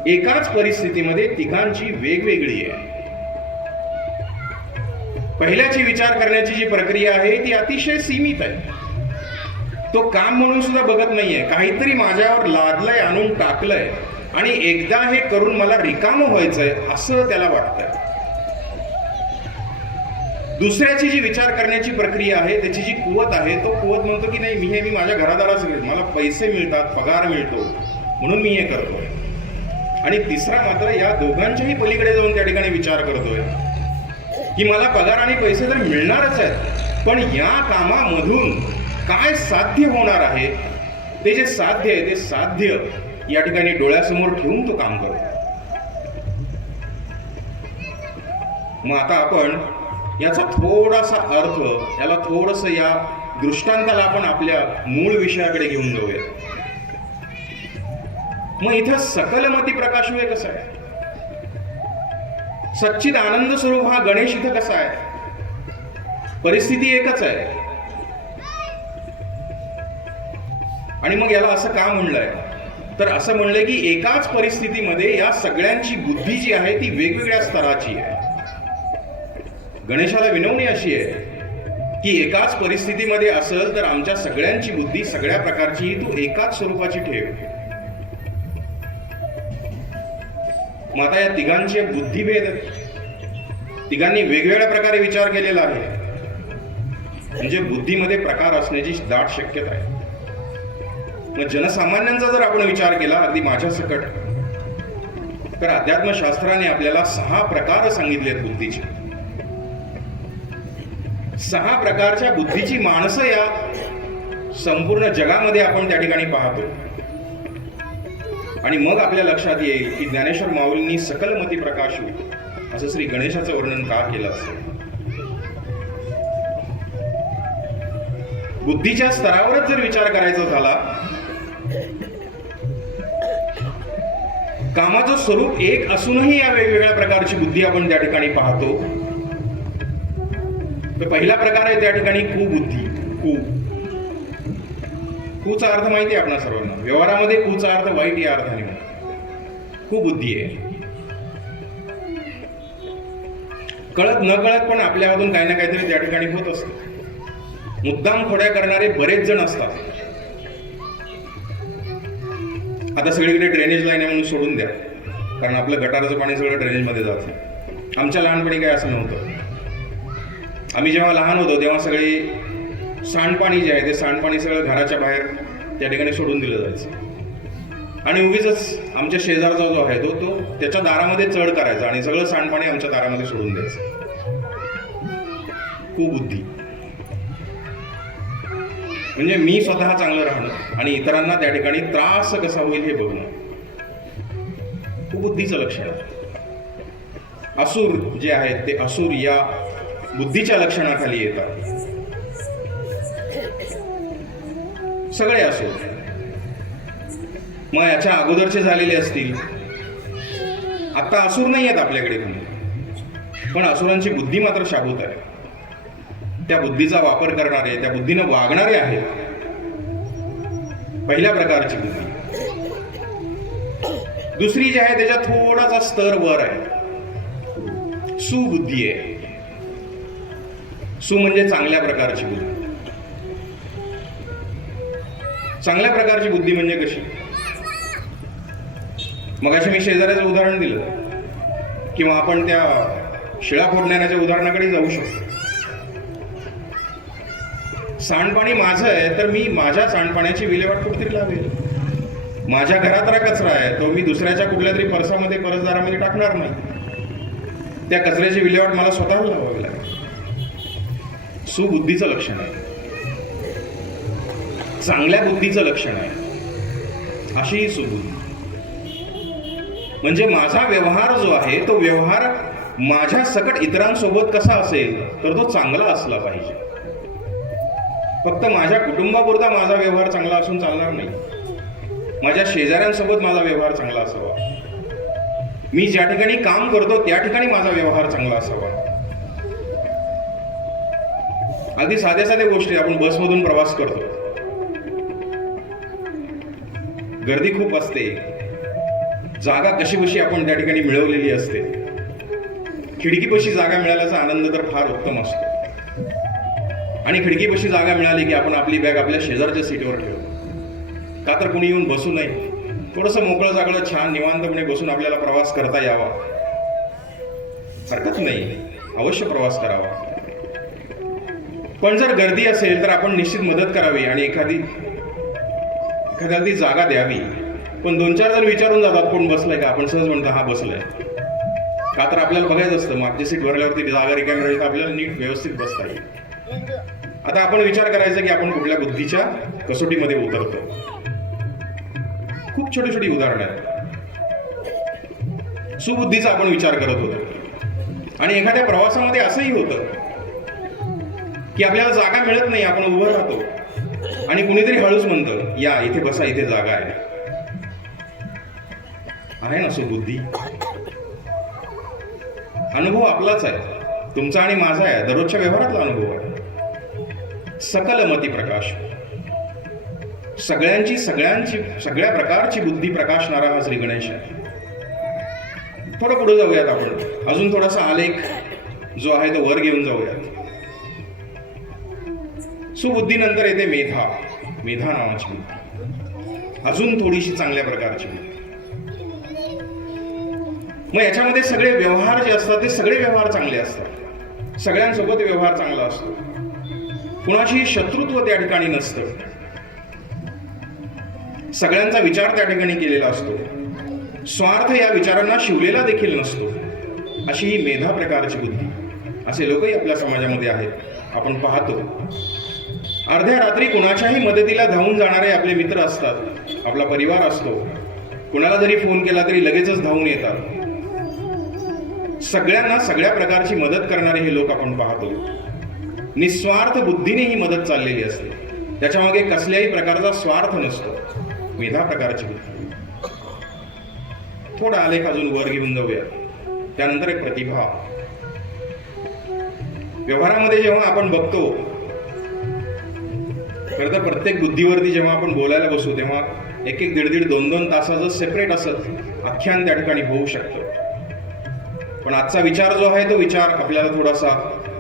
एकाच परिस्थितीमध्ये तिघांची वेगवेगळी आहे. पहिल्याची विचार करण्याची जी प्रक्रिया आहे ती अतिशय सीमित आहे. तो काम म्हणून सुद्धा बघत नाहीये, काहीतरी माझ्यावर लादलंय, आणून टाकलंय आणि एकदा हे करून मला रिकामं व्हायचंय असं त्याला वाटतंय. दुसऱ्याची जी विचार करण्याची प्रक्रिया आहे, त्याची जी कुवत आहे, तो कुवत म्हणतो की नाही, मी माझ्या घरादाराचं घेतो, मला पैसे मिळतात, पगार मिळतो म्हणून मी हे करतोय. आणि तिसरा मात्र या दोघांच्याही पलीकडे जाऊन त्या ठिकाणी विचार करतोय की मला पगार आणि पैसे तर मिळणारच आहेत, पण या कामामधून काय साध्य होणार आहे, ते जे साध्य आहे ते साध्य या ठिकाणी डोळ्यासमोर ठेवून तो काम करतो. मग आता आपण याचा थोडासा अर्थ, याला थोडंसं या दृष्टांताला आपण आपल्या मूळ विषयाकडे घेऊन जाऊया. मग इथं सकलमती प्रकाश हे कसं आहे? सच्चिद आनंद स्वरूप हा गणेश इथं कसा आहे? परिस्थिती एकच आहे. आणि मग याला असं का म्हणलंय? तर असं म्हणलंय की एकाच परिस्थितीमध्ये या सगळ्यांची बुद्धी जी आहे ती वेगवेगळ्या स्तराची आहे. गणेशाला विनवणी अशी आहे की एकाच परिस्थितीमध्ये असेल तर आमच्या सगळ्यांची बुद्धी सगळ्या प्रकारची तू एकाच स्वरूपाची ठेव. मग आता या तिघांचे बुद्धिभेद, तिघांनी वेगवेगळ्या प्रकारे विचार केलेला आहे, म्हणजे बुद्धीमध्ये प्रकार असण्याची दाट शक्यता आहे. मग जनसामान्यांचा जर आपण विचार केला अगदी माझ्या सकट, तर अध्यात्मशास्त्राने आपल्याला 6 प्रकार सांगितलेत बुद्धीचे. 6 प्रकारच्या बुद्धीची माणसं या संपूर्ण जगामध्ये आपण त्या ठिकाणी पाहतो. आणि मग आपल्या लक्षात येईल की ज्ञानेश्वर माऊलींनी सकलमती प्रकाशू असं श्री गणेशाचं वर्णन का केलं असेल. बुद्धीच्या स्तरावरच जर विचार करायचा झाला, कामाचं स्वरूप एक असूनही या वेगवेगळ्या प्रकारची बुद्धी आपण त्या ठिकाणी पाहतो. तर पहिला प्रकार आहे त्या ठिकाणी कुबुद्धी. कुचा अर्थ माहिती आहे आपणा सर्वांना. व्यवहारामध्ये कुचा अर्थ वाईट या अर्थाने कुबुद्धी आहे. कळत न कळत पण आपल्या हातून काही ना काहीतरी त्या ठिकाणी होत असतं. मुद्दाम खोड्या करणारे बरेच जण असतात. आता सगळीकडे ड्रेनेज लाईन आहे म्हणून सोडून द्या, कारण आपलं गटाराचं पाणी सगळं ड्रेनेजमध्ये जातं. आमच्या लहानपणी काय असं नव्हतं. आम्ही जेव्हा लहान होतो तेव्हा सगळे सांडपाणी जे आहे ते सांडपाणी सगळं घराच्या बाहेर त्या ठिकाणी सोडून दिलं जायचं. आणि उगीच आमच्या शेजारचा जो आहे तो त्याच्या दारामध्ये चढ करायचा आणि सगळं सांडपाणी आमच्या दारामध्ये सोडून द्यायचं. कुबुद्धी म्हणजे मी स्वतः चांगलं राहणं आणि इतरांना त्या ठिकाणी त्रास कसा होईल हे बघणं. कुबुद्धीचं लक्षण आहे. असुर जे आहेत ते असुर या बुद्धीच्या लक्षणाखाली येतात. सगळे असुर. मग याच्या अगोदरचे झालेले असतील. आता असुर नाही आहेत आपल्याकडे कोणी, पण असुरांची बुद्धी मात्र शाबूत आहे. त्या बुद्धीचा वापर करणारे, त्या बुद्धीनं वागणारे आहेत. पहिल्या प्रकारची बुद्धी. दुसरी जी आहे त्याच्या थोडासा स्तर वर आहे, सुबुद्धी आहे. सु म्हणजे चांगल्या प्रकारची बुद्धी. चांगल्या प्रकारची बुद्धी म्हणजे कशी? मगाशी मी शेजाऱ्याचं उदाहरण दिलं, किंवा आपण त्या शिळा फोडण्याच्या उदाहरणाकडे जाऊ शकतो. सांडपाणी माझं आहे तर मी माझ्या सांडपाण्याची विल्हेवाट कुठेतरी लावेल. माझ्या घरात कचरा आहे तो मी दुसऱ्याच्या कुठल्या तरी परसामध्ये, परसदारामध्ये टाकणार नाही. त्या कचऱ्याची विल्हेवाट मला स्वतःला लावावी लागेल. सुबुद्धीचं लक्षण आहे, चांगल्या बुद्धीचं लक्षण आहे. अशी ही सुबुद्धी. म्हणजे माझा व्यवहार जो आहे तो व्यवहार माझ्या सकट इतरांसोबत कसा असेल तर तो चांगला असला पाहिजे. फक्त माझ्या कुटुंबापुरता माझा व्यवहार चांगला असून चालणार नाही. माझ्या शेजाऱ्यांसोबत माझा व्यवहार चांगला असावा. मी ज्या ठिकाणी काम करतो त्या ठिकाणी माझा व्यवहार चांगला असावा. अगदी साध्या साध्या गोष्टी. आपण बसमधून प्रवास करतो, गर्दी खूप असते, जागा कशीबशी आपण त्या ठिकाणी मिळवलेली असते. खिडकीपाशी जागा मिळाल्याचा आनंद तर फार उत्तम असतो. आणि खिडकीपाशी जागा मिळाली की आपण आपली बॅग आपल्या शेजारच्या सीटवर ठेवतो. का तर कोणी येऊन बसू नये, थोडंसं मोकळं जागळं छान निवांतपणे बसून आपल्याला प्रवास करता यावा. हरकत नाही, अवश्य प्रवास करावा. पण जर गर्दी असेल तर आपण निश्चित मदत करावी आणि एखादी जागा द्यावी. पण 2-4 जण विचारून जातात कोण बसलाय का, आपण सहज म्हणतो हा बसलाय. का तर आपल्याला बघायचं असतं मागची सीट भरल्यावरती जागा रिकामी राहील तर आपल्याला नीट व्यवस्थित बसता येईल. आता आपण विचार करायचा की आपण कुठल्या बुद्धीच्या कसोटीमध्ये उतरतो. खूप छोटी छोटी उदाहरणं आहेत. सुबुद्धीचा आपण विचार करत होतो आणि एखाद्या प्रवासामध्ये असंही होतं की आपल्याला जागा मिळत नाही, आपण उभं राहतो आणि कुणीतरी हळूच म्हणतं या इथे बसा, इथे जागा आहे ना सुबुद्धी. अनुभव आपलाच आहे, तुमचा आणि माझा आहे, दररोजच्या व्यवहारातला अनुभव आहे. सकल मती प्रकाश, सगळ्या प्रकारची बुद्धी प्रकाशणारा हा श्री गणेश आहे. थोडं पुढे जाऊयात आपण, अजून थोडासा आलेख जो आहे तो वर घेऊन जाऊयात. सुबुद्धीनंतर येते मेधा नावाची बुद्धी, अजून थोडीशी चांगल्या प्रकारची बुद्धी. मग याच्यामध्ये सगळे व्यवहार जे असतात ते सगळे व्यवहार चांगले असतात, सगळ्यांसोबत व्यवहार चांगला असतो, कुणाशी शत्रुत्व त्या ठिकाणी नसतं, सगळ्यांचा विचार त्या ठिकाणी केलेला असतो, स्वार्थ या विचारांना शिवलेला देखील नसतो. अशी ही मेधा प्रकारची बुद्धी. असे लोकही आपल्या समाजामध्ये आहेत. आपण पाहतो अर्ध्या रात्री कुणाच्याही मदतीला धावून जाणारे आपले मित्र असतात, आपला परिवार असतो. कुणाला जरी फोन केला तरी लगेचच धावून येतात. सगळ्यांना सगळ्या प्रकारची मदत करणारे हे लोक आपण पाहतो. निस्वार्थ बुद्धीने ही मदत चाललेली असते, त्याच्यामागे कसल्याही प्रकारचा स्वार्थ नसतो. मेधा प्रकारची बुद्धी. थोडा आलेख अजून वर घेऊन जाऊया. त्यानंतर एक प्रतिभा. व्यवहारामध्ये जेव्हा आपण बघतो, खरं तर प्रत्येक बुद्धीवरती जेव्हा आपण बोलायला बसू तेव्हा 1-1, 1.5, 2-2 तासाचं सेपरेट असं आख्यान त्या ठिकाणी होऊ शकतं. पण आजचा विचार जो आहे तो विचार आपल्याला थोडासा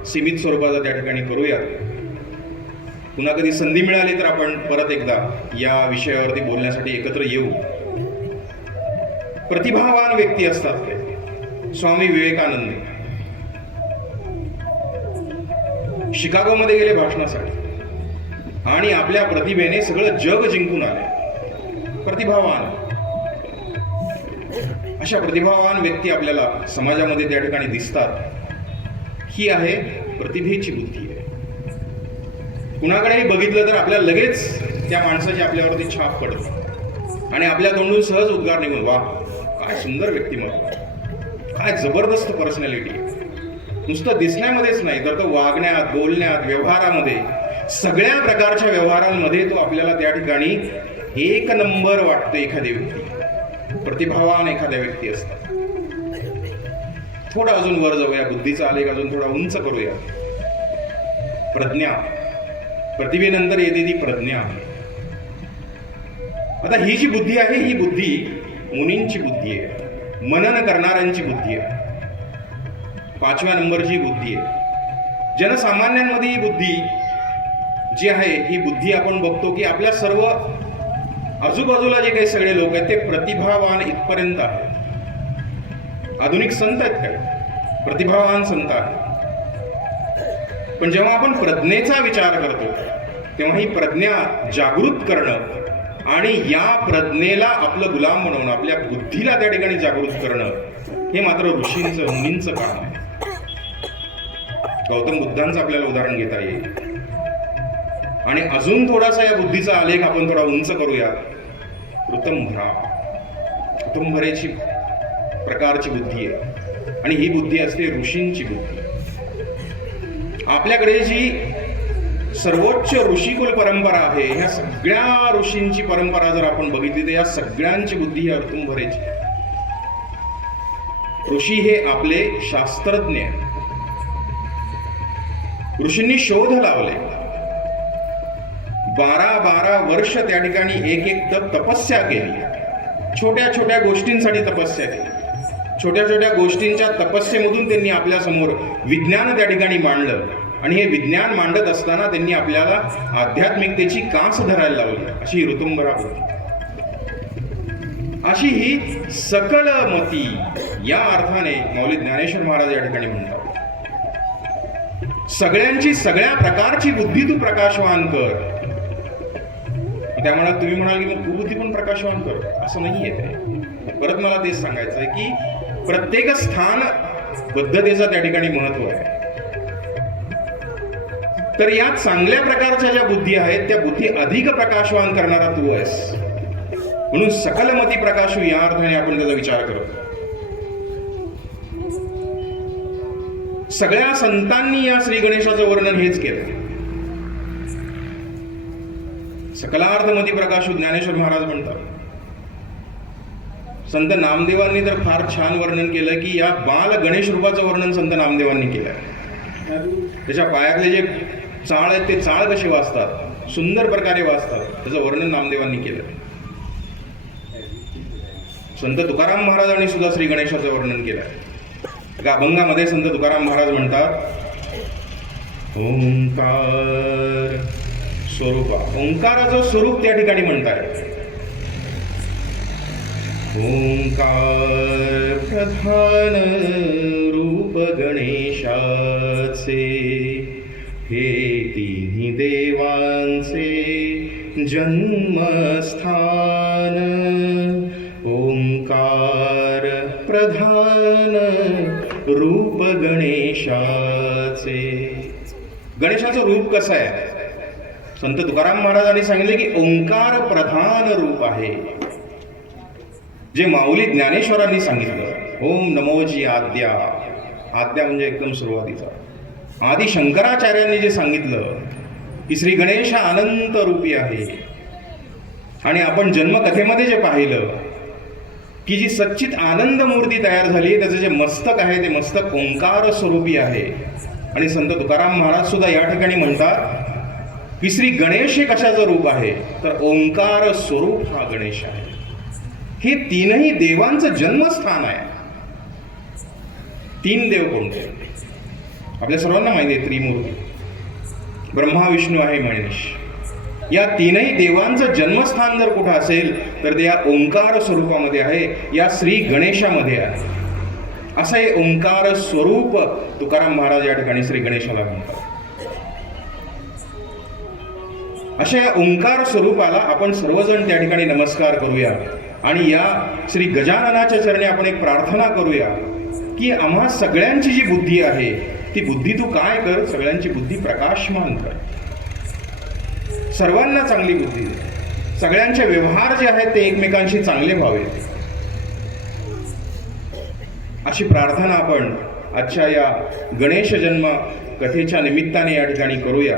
सीमित स्वरूपाचा त्या ठिकाणी करूया. पुन्हा कधी संधी मिळाली तर आपण परत एकदा या विषयावरती बोलण्यासाठी एकत्र येऊ. प्रतिभावान व्यक्ती असतात ते. स्वामी विवेकानंद शिकागोमध्ये गेले भाषणासाठी आणि आपल्या प्रतिभेने सगळं जग जिंकून आले. प्रतिभावान, अशा प्रतिभावान व्यक्ती आपल्याला समाजामध्ये त्या ठिकाणी दिसतात. ही आहे प्रतिभेची बुद्धी. कुणाकडेही बघितलं तर आपल्याला लगेच त्या माणसाची आपल्यावरती छाप पडते आणि आपल्या तोंडून सहज उद्गार निघून वा काय सुंदर व्यक्तिमत्व, काय जबरदस्त पर्सनॅलिटी. नुसतं दिसण्यामध्येच नाही तर तो वागण्यात, बोलण्यात, व्यवहारामध्ये, सगळ्या प्रकारच्या व्यवहारांमध्ये तो आपल्याला त्या ठिकाणी एक नंबर वाटतो. एखादी व्यक्ती प्रतिभावान एखाद्या व्यक्ती असतात. थोडा अजून वर जाऊया, बुद्धीचा आलेख अजून थोडा उंच करूया. प्रज्ञा. प्रतिभेनंतर येते ती प्रज्ञा. आता ही जी बुद्धी आहे ही बुद्धी मुनींची बुद्धी आहे, मनन करणाऱ्यांची बुद्धी आहे. 5व्या नंबरची बुद्धी आहे. जनसामान्यांमध्ये ही बुद्धी जी आहे ही बुद्धी आपण बघतो की आपल्या सर्व आजूबाजूला जे काही सगळे लोक आहेत ते प्रतिभावान इथपर्यंत आहेत. आधुनिक संत आहेत काय, प्रतिभावान संत आहेत. पण जेव्हा आपण प्रज्ञेचा विचार करतो तेव्हा ही प्रज्ञा जागृत करणं आणि या प्रज्ञेला आपलं गुलाम बनवणं, आपल्या बुद्धीला त्या ठिकाणी जागृत करणं, हे मात्र ऋषींचं, मुनींचं काम आहे. गौतम बुद्धांचं आपल्याला उदाहरण घेता येईल. आणि अजून थोडासा या बुद्धीचा आलेख आपण थोडा उंच करूया. ऋतंभरा. ऋतंभरेची प्रकारची बुद्धी आहे आणि ही बुद्धी असते ऋषींची बुद्धी. आपल्याकडे जी सर्वोच्च ऋषिकुल परंपरा आहे, ह्या सगळ्या ऋषींची परंपरा जर आपण बघितली तर या सगळ्यांची बुद्धी या ऋतंभरेची. ऋषी हे आपले शास्त्रज्ञ, ऋषींनी शोध लावले. 12 वर्ष त्या ठिकाणी एक तपस्या केली. छोट्या छोट्या गोष्टींसाठी तपस्या केली. छोट्या छोट्या गोष्टींच्या तपस्येमधून त्यांनी आपल्या समोर विज्ञान त्या ठिकाणी मांडलं. आणि हे विज्ञान मांडत असताना त्यांनी आपल्याला आध्यात्मिकतेची कास धरायला लावली. अशी ही ऋतुंभरा बुद्धी, अशी ही सकल मती, या अर्थाने माऊली ज्ञानेश्वर महाराज या ठिकाणी म्हणतात, सगळ्यांची सगळ्या प्रकारची बुद्धी तू प्रकाशवान कर. त्यामुळे तुम्ही म्हणाल की मग कुबुद्धी पण प्रकाशवान कर, असं नाहीये ते. परत मला तेच सांगायचं आहे की प्रत्येक स्थान बद्धतेचं त्या ठिकाणी महत्व आहे. तर या चांगल्या प्रकारच्या ज्या बुद्धी आहेत त्या बुद्धी अधिक प्रकाशवान करणारा तू आहेस. म्हणून सकलमती प्रकाशू या अर्थाने आपण त्याचा विचार करतो. सगळ्या संतांनी या श्री गणेशाचं वर्णन हेच केलं. सकलार्थमती प्रकाशू ज्ञानेश्वर महाराज म्हणतात. संत नामदेवांनी तर फार छान वर्णन केलं की या बाल गणेश रूपाचं वर्णन संत नामदेवांनी केलंय. त्याच्या पायातले जे चाळ आहेत ते चाळ कसे वाजतात, सुंदर प्रकारे वाजतात, त्याचं वर्णन नामदेवांनी केलं. संत तुकाराम महाराजांनी सुद्धा श्री गणेशाचं वर्णन केलंय. अभंगामध्ये संत तुकाराम महाराज म्हणतात, ओंकार स्वरूपा, ओंकाराचं स्वरूप त्या ठिकाणी म्हणताय. ओंकार प्रधान रूप गणेशाचे, हे तिन्ही देवांचे जन्मस्थान. ओंकार प्रधान रूप गणेशाचे. गणेशाचं रूप कसं आहे? संत तुकाराम महाराजांनी सांगितले की ओंकार प्रधान रूप आहे. जे माऊली ज्ञानेश्वरांनी सांगितलं, ओम नमोजी आद्या, आद्या म्हणजे एकदम सुरुवातीचा. आदि शंकराचार्यांनी जे सांगितलं की श्री गणेश अनंत रूपी आहे. आणि आपण जन्मकथेमध्ये जे पाहिलं की जी सच्चित आनंद मूर्ती तयार झाली, त्याचं जे मस्तक आहे ते मस्तक ओंकार स्वरूपी आहे. आणि संत तुकाराम महाराज सुद्धा या ठिकाणी म्हणतात की श्री गणेश हे कशाचं रूप आहे, तर ओंकार स्वरूप हा गणेश आहे. हे तीनही देवांचं जन्मस्थान आहे. तीन देव कोणते? आपल्या सर्वांना माहिती आहे, त्रिमूर्ती, ब्रह्मा विष्णू आहे महेश. या तीनही देवांचं जन्मस्थान जर कुठं असेल तर ते या ओंकार स्वरूपामध्ये आहे, या श्री गणेशामध्ये आहे. असं हे ओंकार स्वरूप तुकाराम महाराज या ठिकाणी श्री गणेशाला म्हणतात. अशा या ओंकार स्वरूपाला आपण सर्वजण त्या ठिकाणी नमस्कार करूया. आणि या श्री गजाननाच्या चरणी आपण एक प्रार्थना करूया की आम्हा सगळ्यांची जी बुद्धी आहे ती बुद्धी तू काय कर, सगळ्यांची बुद्धी प्रकाशमान कर. सर्वांना चांगली बुद्धी दे. सगळ्यांचे व्यवहार जे आहेत ते एकमेकांशी चांगले व्हावेत. अशी प्रार्थना आपण आजच्या या गणेश जन्म कथेच्या निमित्ताने या ठिकाणी करूया.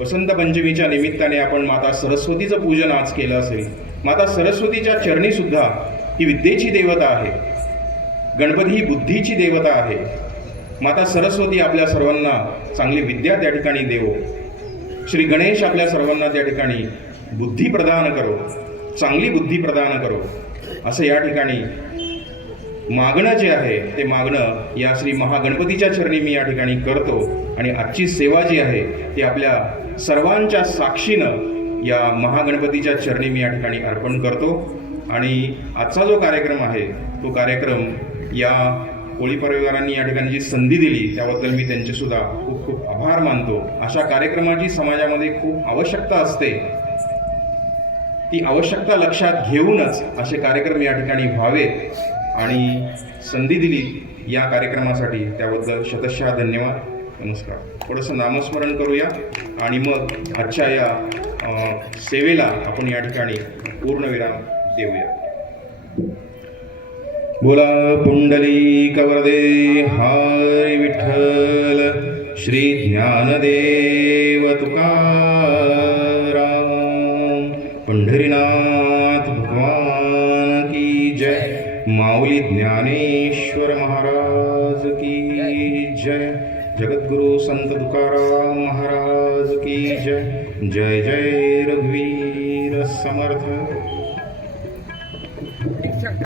वसंत पंचमीच्या निमित्ताने आपण माता सरस्वतीचं पूजन आज केलं असेल. माता सरस्वतीच्या चरणी सुद्धा ही विद्येची देवता आहे. गणपती ही बुद्धीची देवता आहे. माता सरस्वती आपल्या सर्वांना चांगली विद्या त्या ठिकाणी देवो. श्री गणेश आपल्या सर्वांना त्या ठिकाणी बुद्धी प्रदान करो, चांगली बुद्धी प्रदान करो. असं या ठिकाणी मागणं जे आहे ते मागणं या श्री महागणपतीच्या चरणी मी या ठिकाणी करतो. आणि आजची सेवा जी आहे ती आपल्या सर्वांच्या साक्षीनं या महागणपतीच्या चरणी मी या ठिकाणी अर्पण करतो. आणि आजचा जो कार्यक्रम आहे तो कार्यक्रम या कोळी परिवारांनी या ठिकाणी जी संधी दिली त्याबद्दल मी त्यांचे सुद्धा खूप खूप आभार मानतो. अशा कार्यक्रमाची समाजामध्ये खूप आवश्यकता असते. ती आवश्यकता लक्षात घेऊनच असे कार्यक्रम या ठिकाणी व्हावेत. आणि संधी दिली या कार्यक्रमासाठी त्याबद्दल शतशः धन्यवाद. नमस्कार. थोडंसं नामस्मरण करूया आणि मग आजच्या या सेवेला आपण या ठिकाणी पूर्णविराम देऊया. बोला पुंडलिक वरदे हरी विठ्ठल श्री ज्ञानदेव तुकाराम. पंढरीनाथ भगवान की जय. माऊली ज्ञानेश्वर महाराज की जय. जगद्गुरु संत तुकाराम महाराज की जय. जय जय रघुवीर समर्थ.